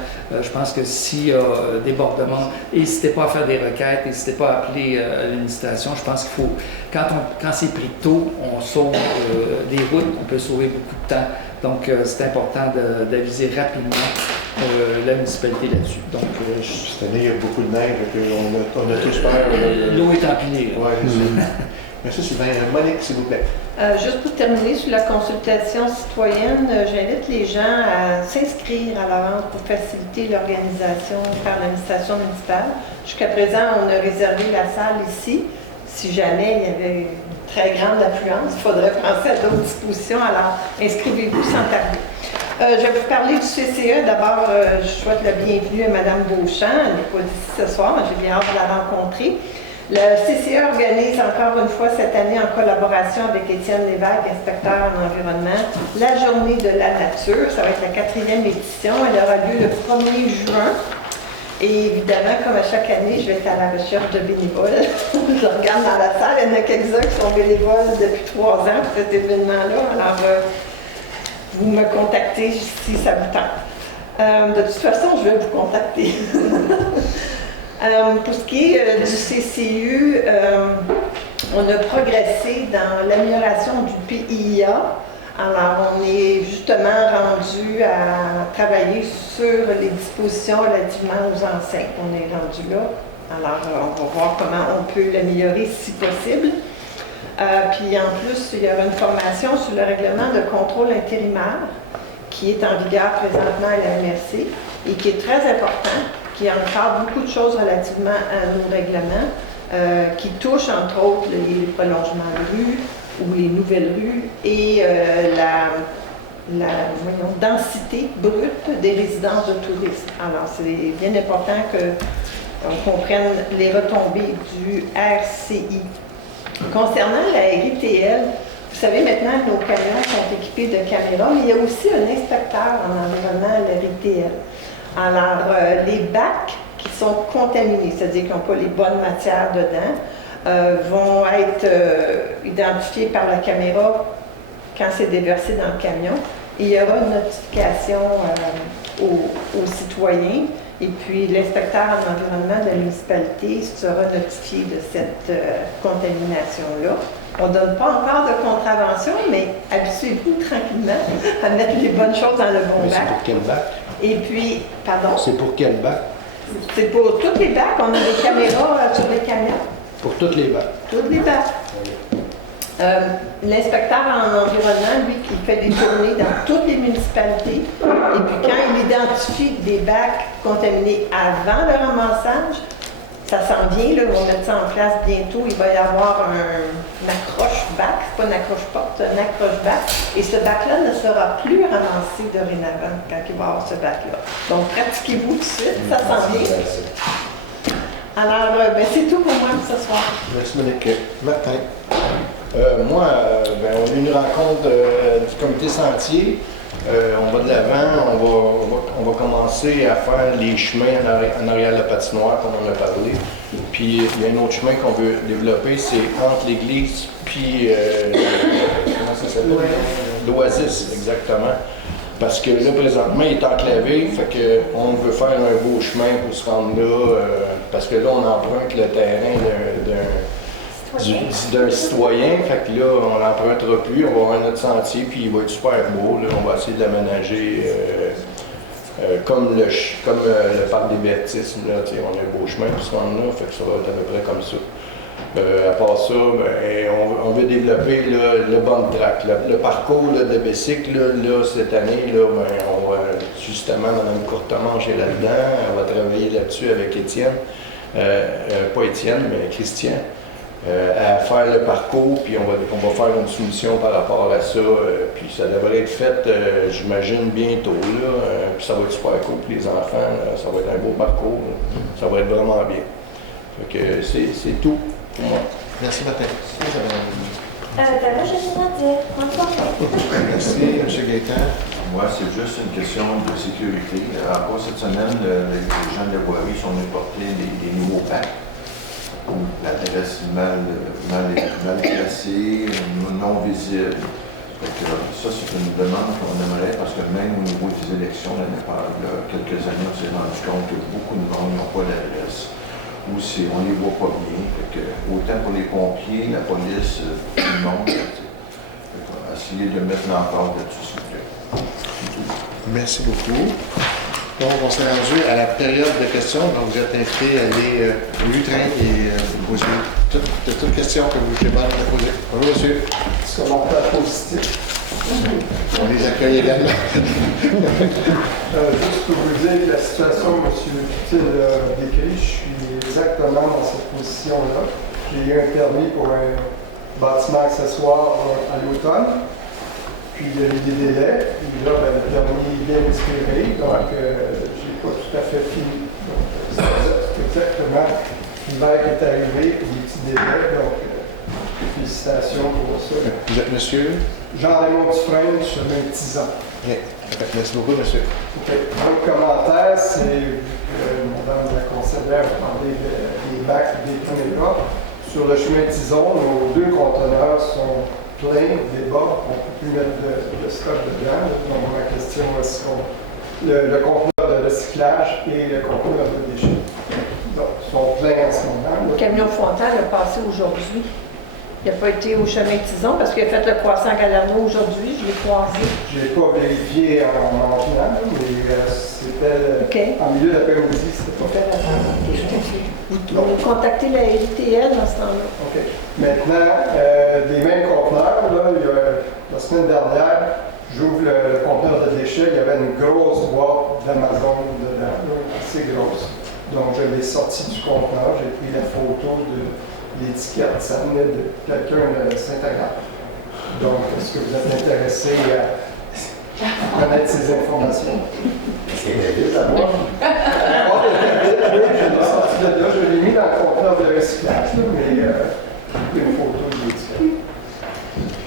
Je pense que s'il y a débordement, n'hésitez pas à faire des requêtes, n'hésitez pas à appeler l'administration. Je pense qu'il faut, quand c'est pris tôt, on sauve des routes, on peut sauver beaucoup de temps. Donc, c'est important d'aviser rapidement la municipalité là-dessus. Donc, cette année, il y a beaucoup de neige, on a tous peur. L'eau est empilée. Oui, merci Sylvain. Monique, s'il vous plaît. Juste pour terminer sur la consultation citoyenne, j'invite les gens à s'inscrire à l'avance pour faciliter l'organisation par l'administration municipale. Jusqu'à présent, on a réservé la salle ici. Si jamais il y avait une très grande affluence, il faudrait penser à d'autres dispositions. Alors, inscrivez-vous sans tarder. Je vais vous parler du CCE. D'abord, je souhaite la bienvenue à Mme Beauchamp. Elle n'est pas ici ce soir, mais j'ai bien hâte de la rencontrer. Le CCE organise encore une fois cette année, en collaboration avec Étienne Lévesque, inspecteur en environnement, la Journée de la nature. Ça va être la 4e édition. Elle aura lieu le 1er juin. Et évidemment, comme à chaque année, je vais être à la recherche de bénévoles. Je regarde dans la salle, il y en a quelques-uns qui sont bénévoles depuis 3 ans pour cet événement-là. Alors, vous me contactez si ça vous tente. De toute façon, je vais vous contacter. Pour ce qui est du CCU, on a progressé dans l'amélioration du PIA. Alors, on est justement rendu à travailler sur les dispositions relativement aux enseignes. On est rendu là. Alors, on va voir comment on peut l'améliorer si possible. Puis en plus, il y aura une formation sur le règlement de contrôle intérimaire qui est en vigueur présentement à la MRC et qui est très important, qui encadre beaucoup de choses relativement à nos règlements, qui touchent entre autres les prolongements de rues ou les nouvelles rues et la densité brute des résidences de tourisme. Alors, c'est bien important qu'on comprenne les retombées du RCI. Concernant la RITL, vous savez maintenant que nos camions sont équipés de caméras, mais il y a aussi un inspecteur en environnement à la RITL. Alors, les bacs qui sont contaminés, c'est-à-dire qui n'ont pas les bonnes matières dedans, vont être identifiés par la caméra quand c'est déversé dans le camion. Et il y aura une notification aux citoyens. Et puis, l'inspecteur en environnement de la municipalité sera notifié de cette contamination-là. On ne donne pas encore de contravention, mais habituez-vous tranquillement à mettre les bonnes choses dans le bon bac. C'est pour quel bac? Et puis, pardon? C'est pour quel bac? C'est pour toutes les bacs. On a des caméras sur les camions. Pour toutes les bacs? Toutes les bacs. L'inspecteur en environnement, lui, qui fait des tournées dans toutes les municipalités, et puis quand il identifie des bacs contaminés avant le ramassage, ça s'en vient, là, on va mettre ça en place bientôt, il va y avoir un accroche-bac, c'est pas un accroche-porte, c'est un accroche-bac, et ce bac-là ne sera plus ramassé dorénavant quand il va y avoir ce bac-là. Donc, pratiquez-vous tout de suite, ça s'en vient. Alors, c'est tout pour moi ce soir. Merci Monique. Martin. Moi, on a eu une rencontre du comité sentier. On va de l'avant, on va commencer à faire les chemins en arrière de la patinoire, comme on a parlé. Puis il y a un autre chemin qu'on veut développer, c'est entre l'église puis comment ça s'appelle? L'Oasis, exactement. Parce que là, présentement, il est enclavé, fait qu'on veut faire un beau chemin pour se rendre là, parce que là, on emprunte le terrain d'un citoyen, fait que là, on l'empruntera plus, on va avoir un autre sentier, puis il va être super beau, là, on va essayer de l'aménager comme le parc des baptismes, là, on a un beau chemin pour se rendre là, fait que ça va être à peu près comme ça. À part ça, on veut développer le bon track. Le parcours de bicycle, là, cette année, là, on va justement, Mme Courtemanche est là-dedans, on va travailler là-dessus avec Étienne, pas Étienne, mais Christian. à faire le parcours, puis on va faire une soumission par rapport à ça. Puis ça devrait être fait, j'imagine, bientôt. Puis ça va être super cool pour les enfants. Ça va être un beau parcours. Ça va être vraiment bien. Fait que c'est tout pour moi. Merci, Martin. Moi, je vais rien dire. Bonne soirée. Merci, M. Gaétan. Moi, c'est juste une question de sécurité. Encore cette semaine, les gens de la voirie sont venus porter des nouveaux packs où l'adresse mal classée, non visible. Donc, ça, c'est une demande qu'on aimerait parce que même au niveau des élections, il y a quelques années, on s'est rendu compte que beaucoup de monde n'ont pas d'adresse ou on ne les voit pas bien. Que, autant pour les pompiers, la police, tout le monde. Essayer de mettre l'emphase là-dessus, s'il vous plaît. Merci beaucoup. Donc, on s'est rendu à la période de questions. Donc, vous êtes invités à aller au lutrin et vous poser toutes questions que vous voulez poser. Bonjour, monsieur. C'est mon père positif. On les accueille également. Juste pour vous dire que la situation que M. Dutil a décrit, je suis exactement dans cette position-là. J'ai eu un permis pour un bâtiment accessoire à l'automne. Puis il y a eu des délais. Puis là, le permis est bien expiré. Donc, je n'ai pas tout à fait fini. Donc, c'est exactement l'hiver qui est arrivé pour les petits délais. Donc, félicitations pour ça. Vous êtes monsieur? Jean-Raymond Dufresne, chemin de Tizan. Okay. Merci beaucoup, monsieur. Okay. Mon commentaire, c'est que Mme la conseillère a parlé des bacs des caméras. Sur le chemin de Tizon, nos 2 conteneurs sont pleins, débordent. On ne peut plus mettre de stock dedans. Donc, ma question, est-ce qu'on. Le conteneur de recyclage et le conteneur de déchets. Donc, ils sont pleins en ce moment. Le camion frontal a passé aujourd'hui. Il n'a pas été au chemin de Tizon parce qu'il a fait le croissant Galerno aujourd'hui. Je l'ai croisé. Je n'ai pas vérifié en m'en venant, mais c'était en milieu d'après-midi, c'était pas fait. On a contacté la LTL dans ce temps-là. OK. Maintenant, des mêmes conteneurs, là, la semaine dernière, j'ouvre le conteneur de déchets, il y avait une grosse boîte d'Amazon dedans, assez grosse. Donc, je l'ai sorti du conteneur, j'ai pris la photo de l'étiquette, ça venait de quelqu'un de Saint-Agathe. Donc, est-ce que vous êtes intéressé à connaître ces informations? C'est vite à voir. Oui, je l'ai sorti de là, je l'ai mis dans le conteneur de recyclage, mais j'ai pris une photo de l'étiquette.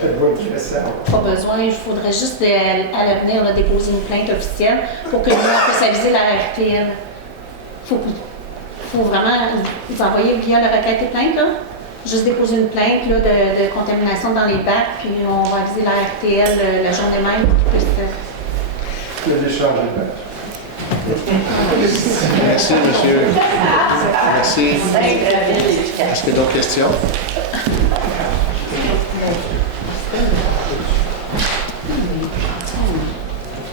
Êtes-vous intéressé? Pas besoin, il faudrait juste à l'avenir déposer une plainte officielle pour que nous, on puisse aviser la RTL. Il faut vraiment vous envoyer via la requête et plainte, là. Juste déposer une plainte là, de contamination dans les bacs, puis on va aviser la RTL la journée même pour qu'ils puissent. Je vais l'échanger de bac. Merci, monsieur. Merci. Est-ce qu'il y a d'autres questions?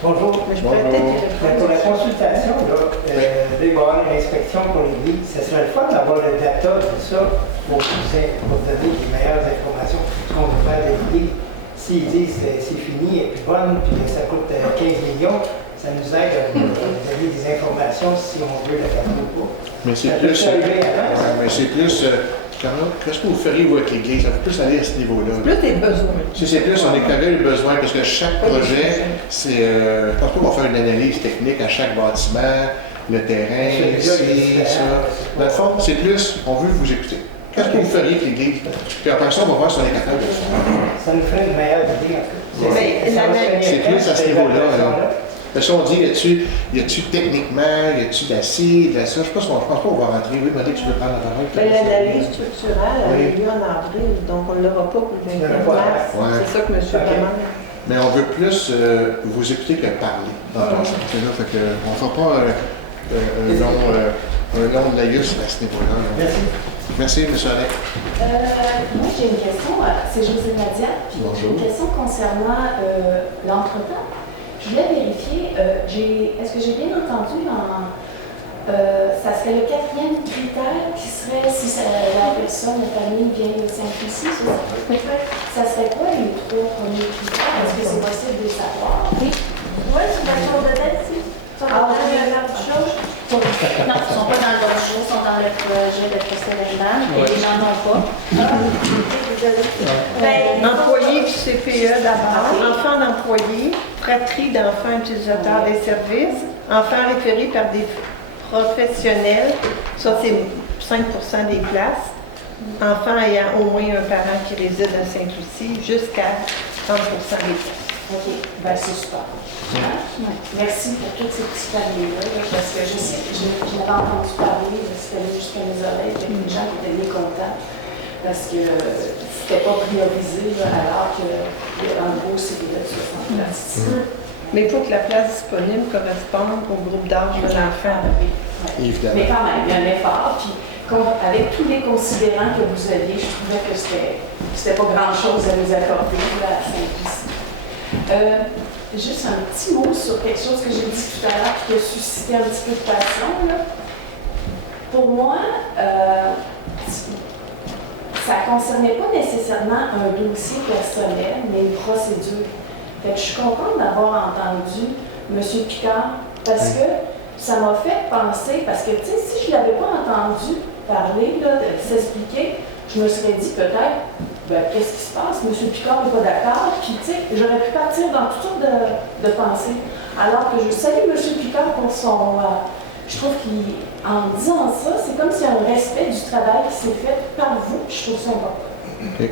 Bonjour. Pour la consultation, dès qu'on va avoir une inspection pour l'église, ce serait le fun d'avoir le data de ça pour donner les meilleures informations sur ce qu'on peut faire de l'église. S'ils disent que c'est fini et puis bonne, puis que ça coûte 15 millions, ça nous aide à donner des informations si on veut le data ou pas. Mais c'est plus. Mais c'est plus. Qu'est-ce que vous feriez, vous, avec l'Église? Ça peut plus aller à ce niveau-là. Plus des besoins. C'est plus, on éclairait le besoin, parce que chaque projet, c'est. Parce qu'on va faire une analyse technique à chaque bâtiment, le terrain, ici, ça. Dans le fond, c'est plus, on veut vous écouter. Qu'est-ce que vous feriez avec l'Église? Puis après ça, on va voir si on est capable de le faire. Ça nous ferait une meilleure idée, en fait. C'est plus à ce niveau-là. Parce qu'on dit, y a-tu techniquement, y a-tu d'acier, de ça? Je pense pas qu'on va rentrer. Oui, Marie, tu veux prendre la parole? L'analyse structurelle a eu lieu en avril, donc on ne l'aura pas pour le 21 mars. C'est ça que monsieur demande. Mais on veut plus vous écouter que parler dans ton sens. On ne fera pas un long laïus à ce niveau-là. Merci. Merci, M. Alec. Moi, j'ai une question. C'est José Nadia. Puis j'ai une question concernant l'entretien. Je voulais vérifier, est-ce que j'ai bien entendu, ça serait le 4e critère qui serait si la personne, la famille vient de Saint-Lucie, ça serait quoi les 3 premiers critères? Est-ce que c'est possible de savoir? Oui, c'est la chambre de tête, si. Non, ils ne sont pas dans le gorgeau, ils sont dans le projet de procès-verbal, et les gens n'ont pas. Employés du CPE d'abord, enfants d'employés, fratrie d'enfants utilisateurs des services, enfants référés par des professionnels, ça c'est 5% des places, enfants ayant au moins un parent qui réside à Sainte-Lucie, jusqu'à 30% des places. OK, ben c'est super. Merci pour toutes ces petits paliers-là, parce que je sais que j'avais entendu parler, c'était allé jusqu'à mes oreilles, il y avait des gens qui étaient mécontents, parce que c'était pas priorisé, là, alors que en gros, c'était de 60 places. Mais il faut que la place disponible corresponde au groupe d'âge de l'enfant. Évidemment. Mais quand même, il y a un effort, puis avec tous les considérants que vous aviez, je trouvais que c'était pas grand-chose à nous accorder là, à Saint-Lucie. Juste un petit mot sur quelque chose que j'ai dit tout à l'heure qui a suscité un petit peu de passion. Là. Pour moi, ça ne concernait pas nécessairement un dossier personnel, mais une procédure. Fait que je suis contente d'avoir entendu M. Picard parce que ça m'a fait penser, parce que si je ne l'avais pas entendu parler, là, de s'expliquer, je me serais dit peut-être, qu'est-ce qui se passe? M. Picard n'est pas d'accord, puis j'aurais pu partir dans toutes sortes de pensées. Alors que je salue M. Picard pour son... je trouve qu'en disant ça, c'est comme s'il y a un respect du travail qui s'est fait par vous, puis je trouve ça important. Okay.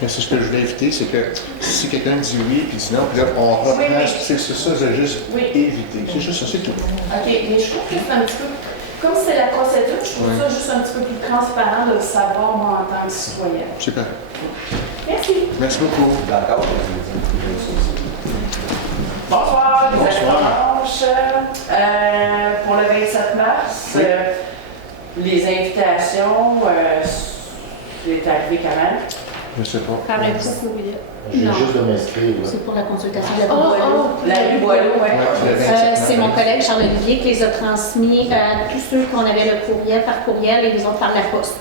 C'est ce que je voulais éviter, c'est que si quelqu'un dit oui, puis sinon, puis là, on reprend, c'est ça, j'ai juste évité. C'est juste ça, c'est tout. OK, mais je trouve que c'est un petit peu, comme c'est la procédure, je trouve ça juste un petit peu plus transparent de le savoir, moi, en tant que citoyen. Super. Merci. Merci beaucoup. D'accord. Bonsoir, les Bonsoir. Pour le 27 mars, les invitations, c'est arrivé quand même. Je sais pas. Arrête-vous courrier. Je viens Non. juste de m'inscrire. là. C'est pour la consultation de la rue Boileau. La rue Boileau, oui. C'est mon collègue Charles-Olivier qui les a transmis à tous ceux qu'on avait le courriel par courriel et les autres par la poste.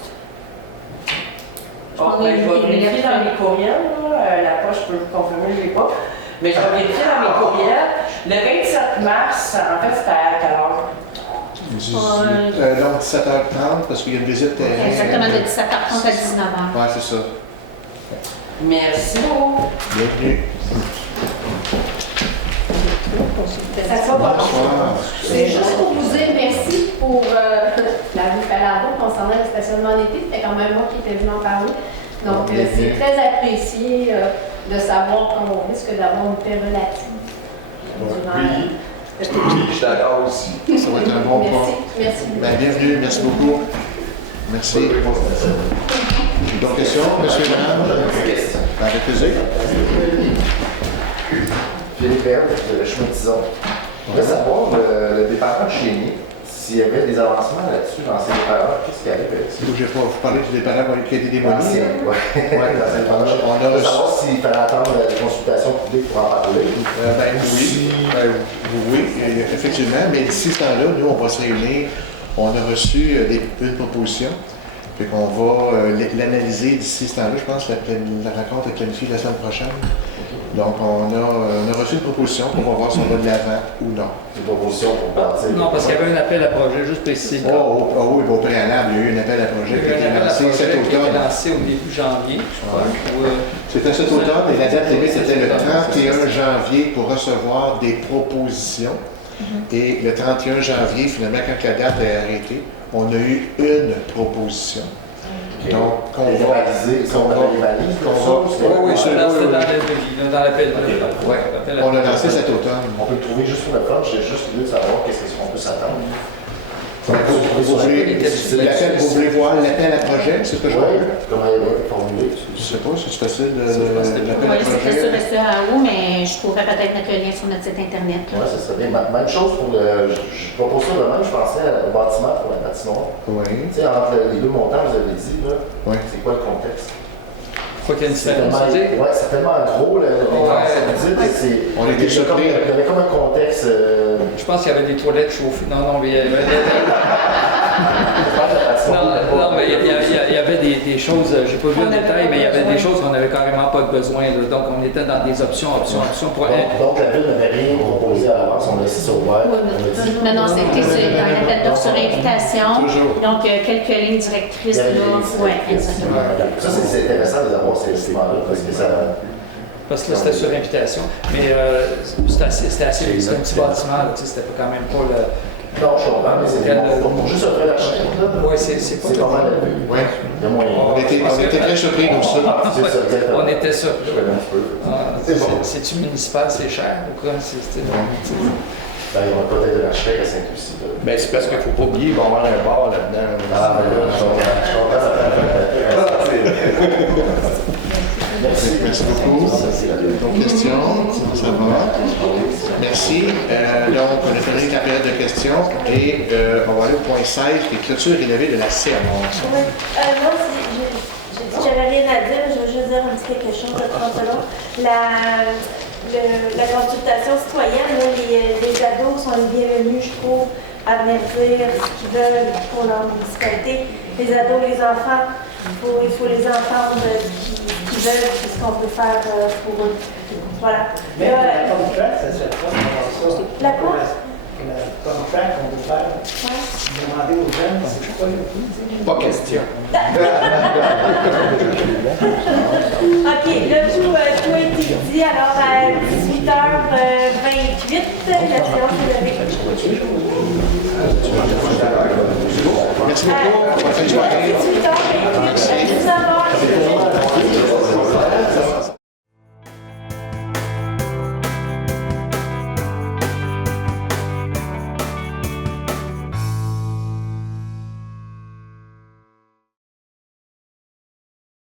Bon, je vais vérifier dans mes courriels. Là. La poche, je peux vous confirmer, je ne l'ai pas. Mais je vais vérifier dans mes courriels. Le 27 mars, en fait, c'était à quelle heure? Donc 17h30, parce qu'il y a une visite terrain. Exactement, de 17h30 à 19h. Ouais, c'est ça. Merci beaucoup. Bienvenue. Ça soit bon. Bonsoir. C'est juste pour vous dire merci pour la vue à la route concernant le stationnement d'été. C'était quand même moi qui étais venu en parler. Donc, c'est très apprécié de savoir qu'on risque d'avoir une paix relative. Oui, je suis d'accord aussi. Ça va être un bon point. Merci. Bienvenue, merci beaucoup. Merci. D'autres questions, monsieur et madame? Avec plaisir. Philippe Herbe, de chemin de Tison. Je voudrais savoir, le dépanneur chez nous, s'il y avait des avancements là-dessus dans ces dépanneurs, qu'est-ce qui arrive avec ça? Je vais pas vous parler du dépanneur qui a été démoli. On a reçu. Savoir s'il fallait attendre la consultation publique pour en parler. Oui, effectivement, mais d'ici ce temps-là, nous, on va se réunir. On a reçu une proposition. Fait qu'on va l'analyser d'ici ce temps-là. Je pense que la rencontre est planifiée la semaine prochaine. Donc, on a reçu une proposition pour voir si on va de l'avant ou non. Une proposition pour partir. Non, parce qu'il y avait un appel à projet, juste préciser. Oui, au préalable, il y a eu un appel à projet qui a été lancé cet automne. Lancé au début janvier, je crois. C'était cet automne et la date limite c'était le 31 janvier pour recevoir des propositions. Et le 31 janvier, finalement, quand la date est arrêtée, on a eu une proposition. Okay. Donc, on les va baliser, on va les baliser, Oui, c'était dans l'appel. On l'a lancé cet automne. On peut le trouver juste sur le front, j'ai juste voulu savoir qu'est-ce qu'on peut s'attendre. Vous voulez voir l'appel à projet, c'est ce que je veux? Comment il va être formulé? Je ne sais pas, c'est facile l'appel à Oui, c'est projet. sur SEAO, mais je pourrais peut-être mettre le lien sur notre site Internet. Oui, ça serait bien. Même chose pour le. Je propose ça de même, je pensais au bâtiment pour la patinoire. Oui. Tu sais, entre les deux montants, vous avez dit, là, c'est quoi le contexte? Faut qu'il y ait une différence. Oui, c'est tellement gros, on était surpris. Il y avait comme un contexte. Je pense qu'il y avait des toilettes chauffées. Non, mais il y avait Non, mais il y avait des choses, j'ai pas vu en détail, mais il y avait des choses qu'on n'avait carrément pas besoin. Là. Donc, on était dans des options pour... Donc, la ville n'avait rien proposé à l'avance, on a laissé sur web. Non, c'était un appel d'offres sur invitation. Donc, quelques lignes directrices. Oui, exactement. Ça, c'est intéressant de avoir ces éléments-là parce que ça... Parce que là, c'était sur invitation. Mais c'était un petit bâtiment, c'était quand même pas le... Non, je comprends, mais c'est pour juste offrir la chaîne. Oui, c'est pas... C'est pas mal. Oui. Il y a moyen. On était très surpris comme ça. C'est ça, exactement. On était ça. Je connais un peu. C'est bon. C'est-tu municipal, c'est cher ou quoi? Ben, ils vont peut-être de l'architecte à Saint-Lucie. Ben, c'est parce qu'il ne faut pas oublier, ils vont avoir un bar là-dedans. Ah, ben là, je comprends. Merci beaucoup. Donc, questions? Ça va? Merci. Donc, on a terminé la période de questions et on va aller au point 16, les clôtures rénovées de la CMA. Oui. Non, j'avais rien à dire, je veux juste dire un petit quelque chose de 30 secondes. La consultation citoyenne, là, les ados sont les bienvenus, je trouve, à venir dire ce qu'ils veulent pour leur municipalité. Les ados, les enfants, il faut les entendre ce qu'ils veulent et ce qu'on peut faire pour eux. Voilà. Mais la contract, ça serait pas comme ça. La quoi? La contract qu'on peut faire. Demander aux jeunes, c'est quoi le prix? Pas question. OK, là, tout a été dit. Alors, à 18h28, la séance est levée. Merci beaucoup. Bonne fin de journée. 18h28, à 19h.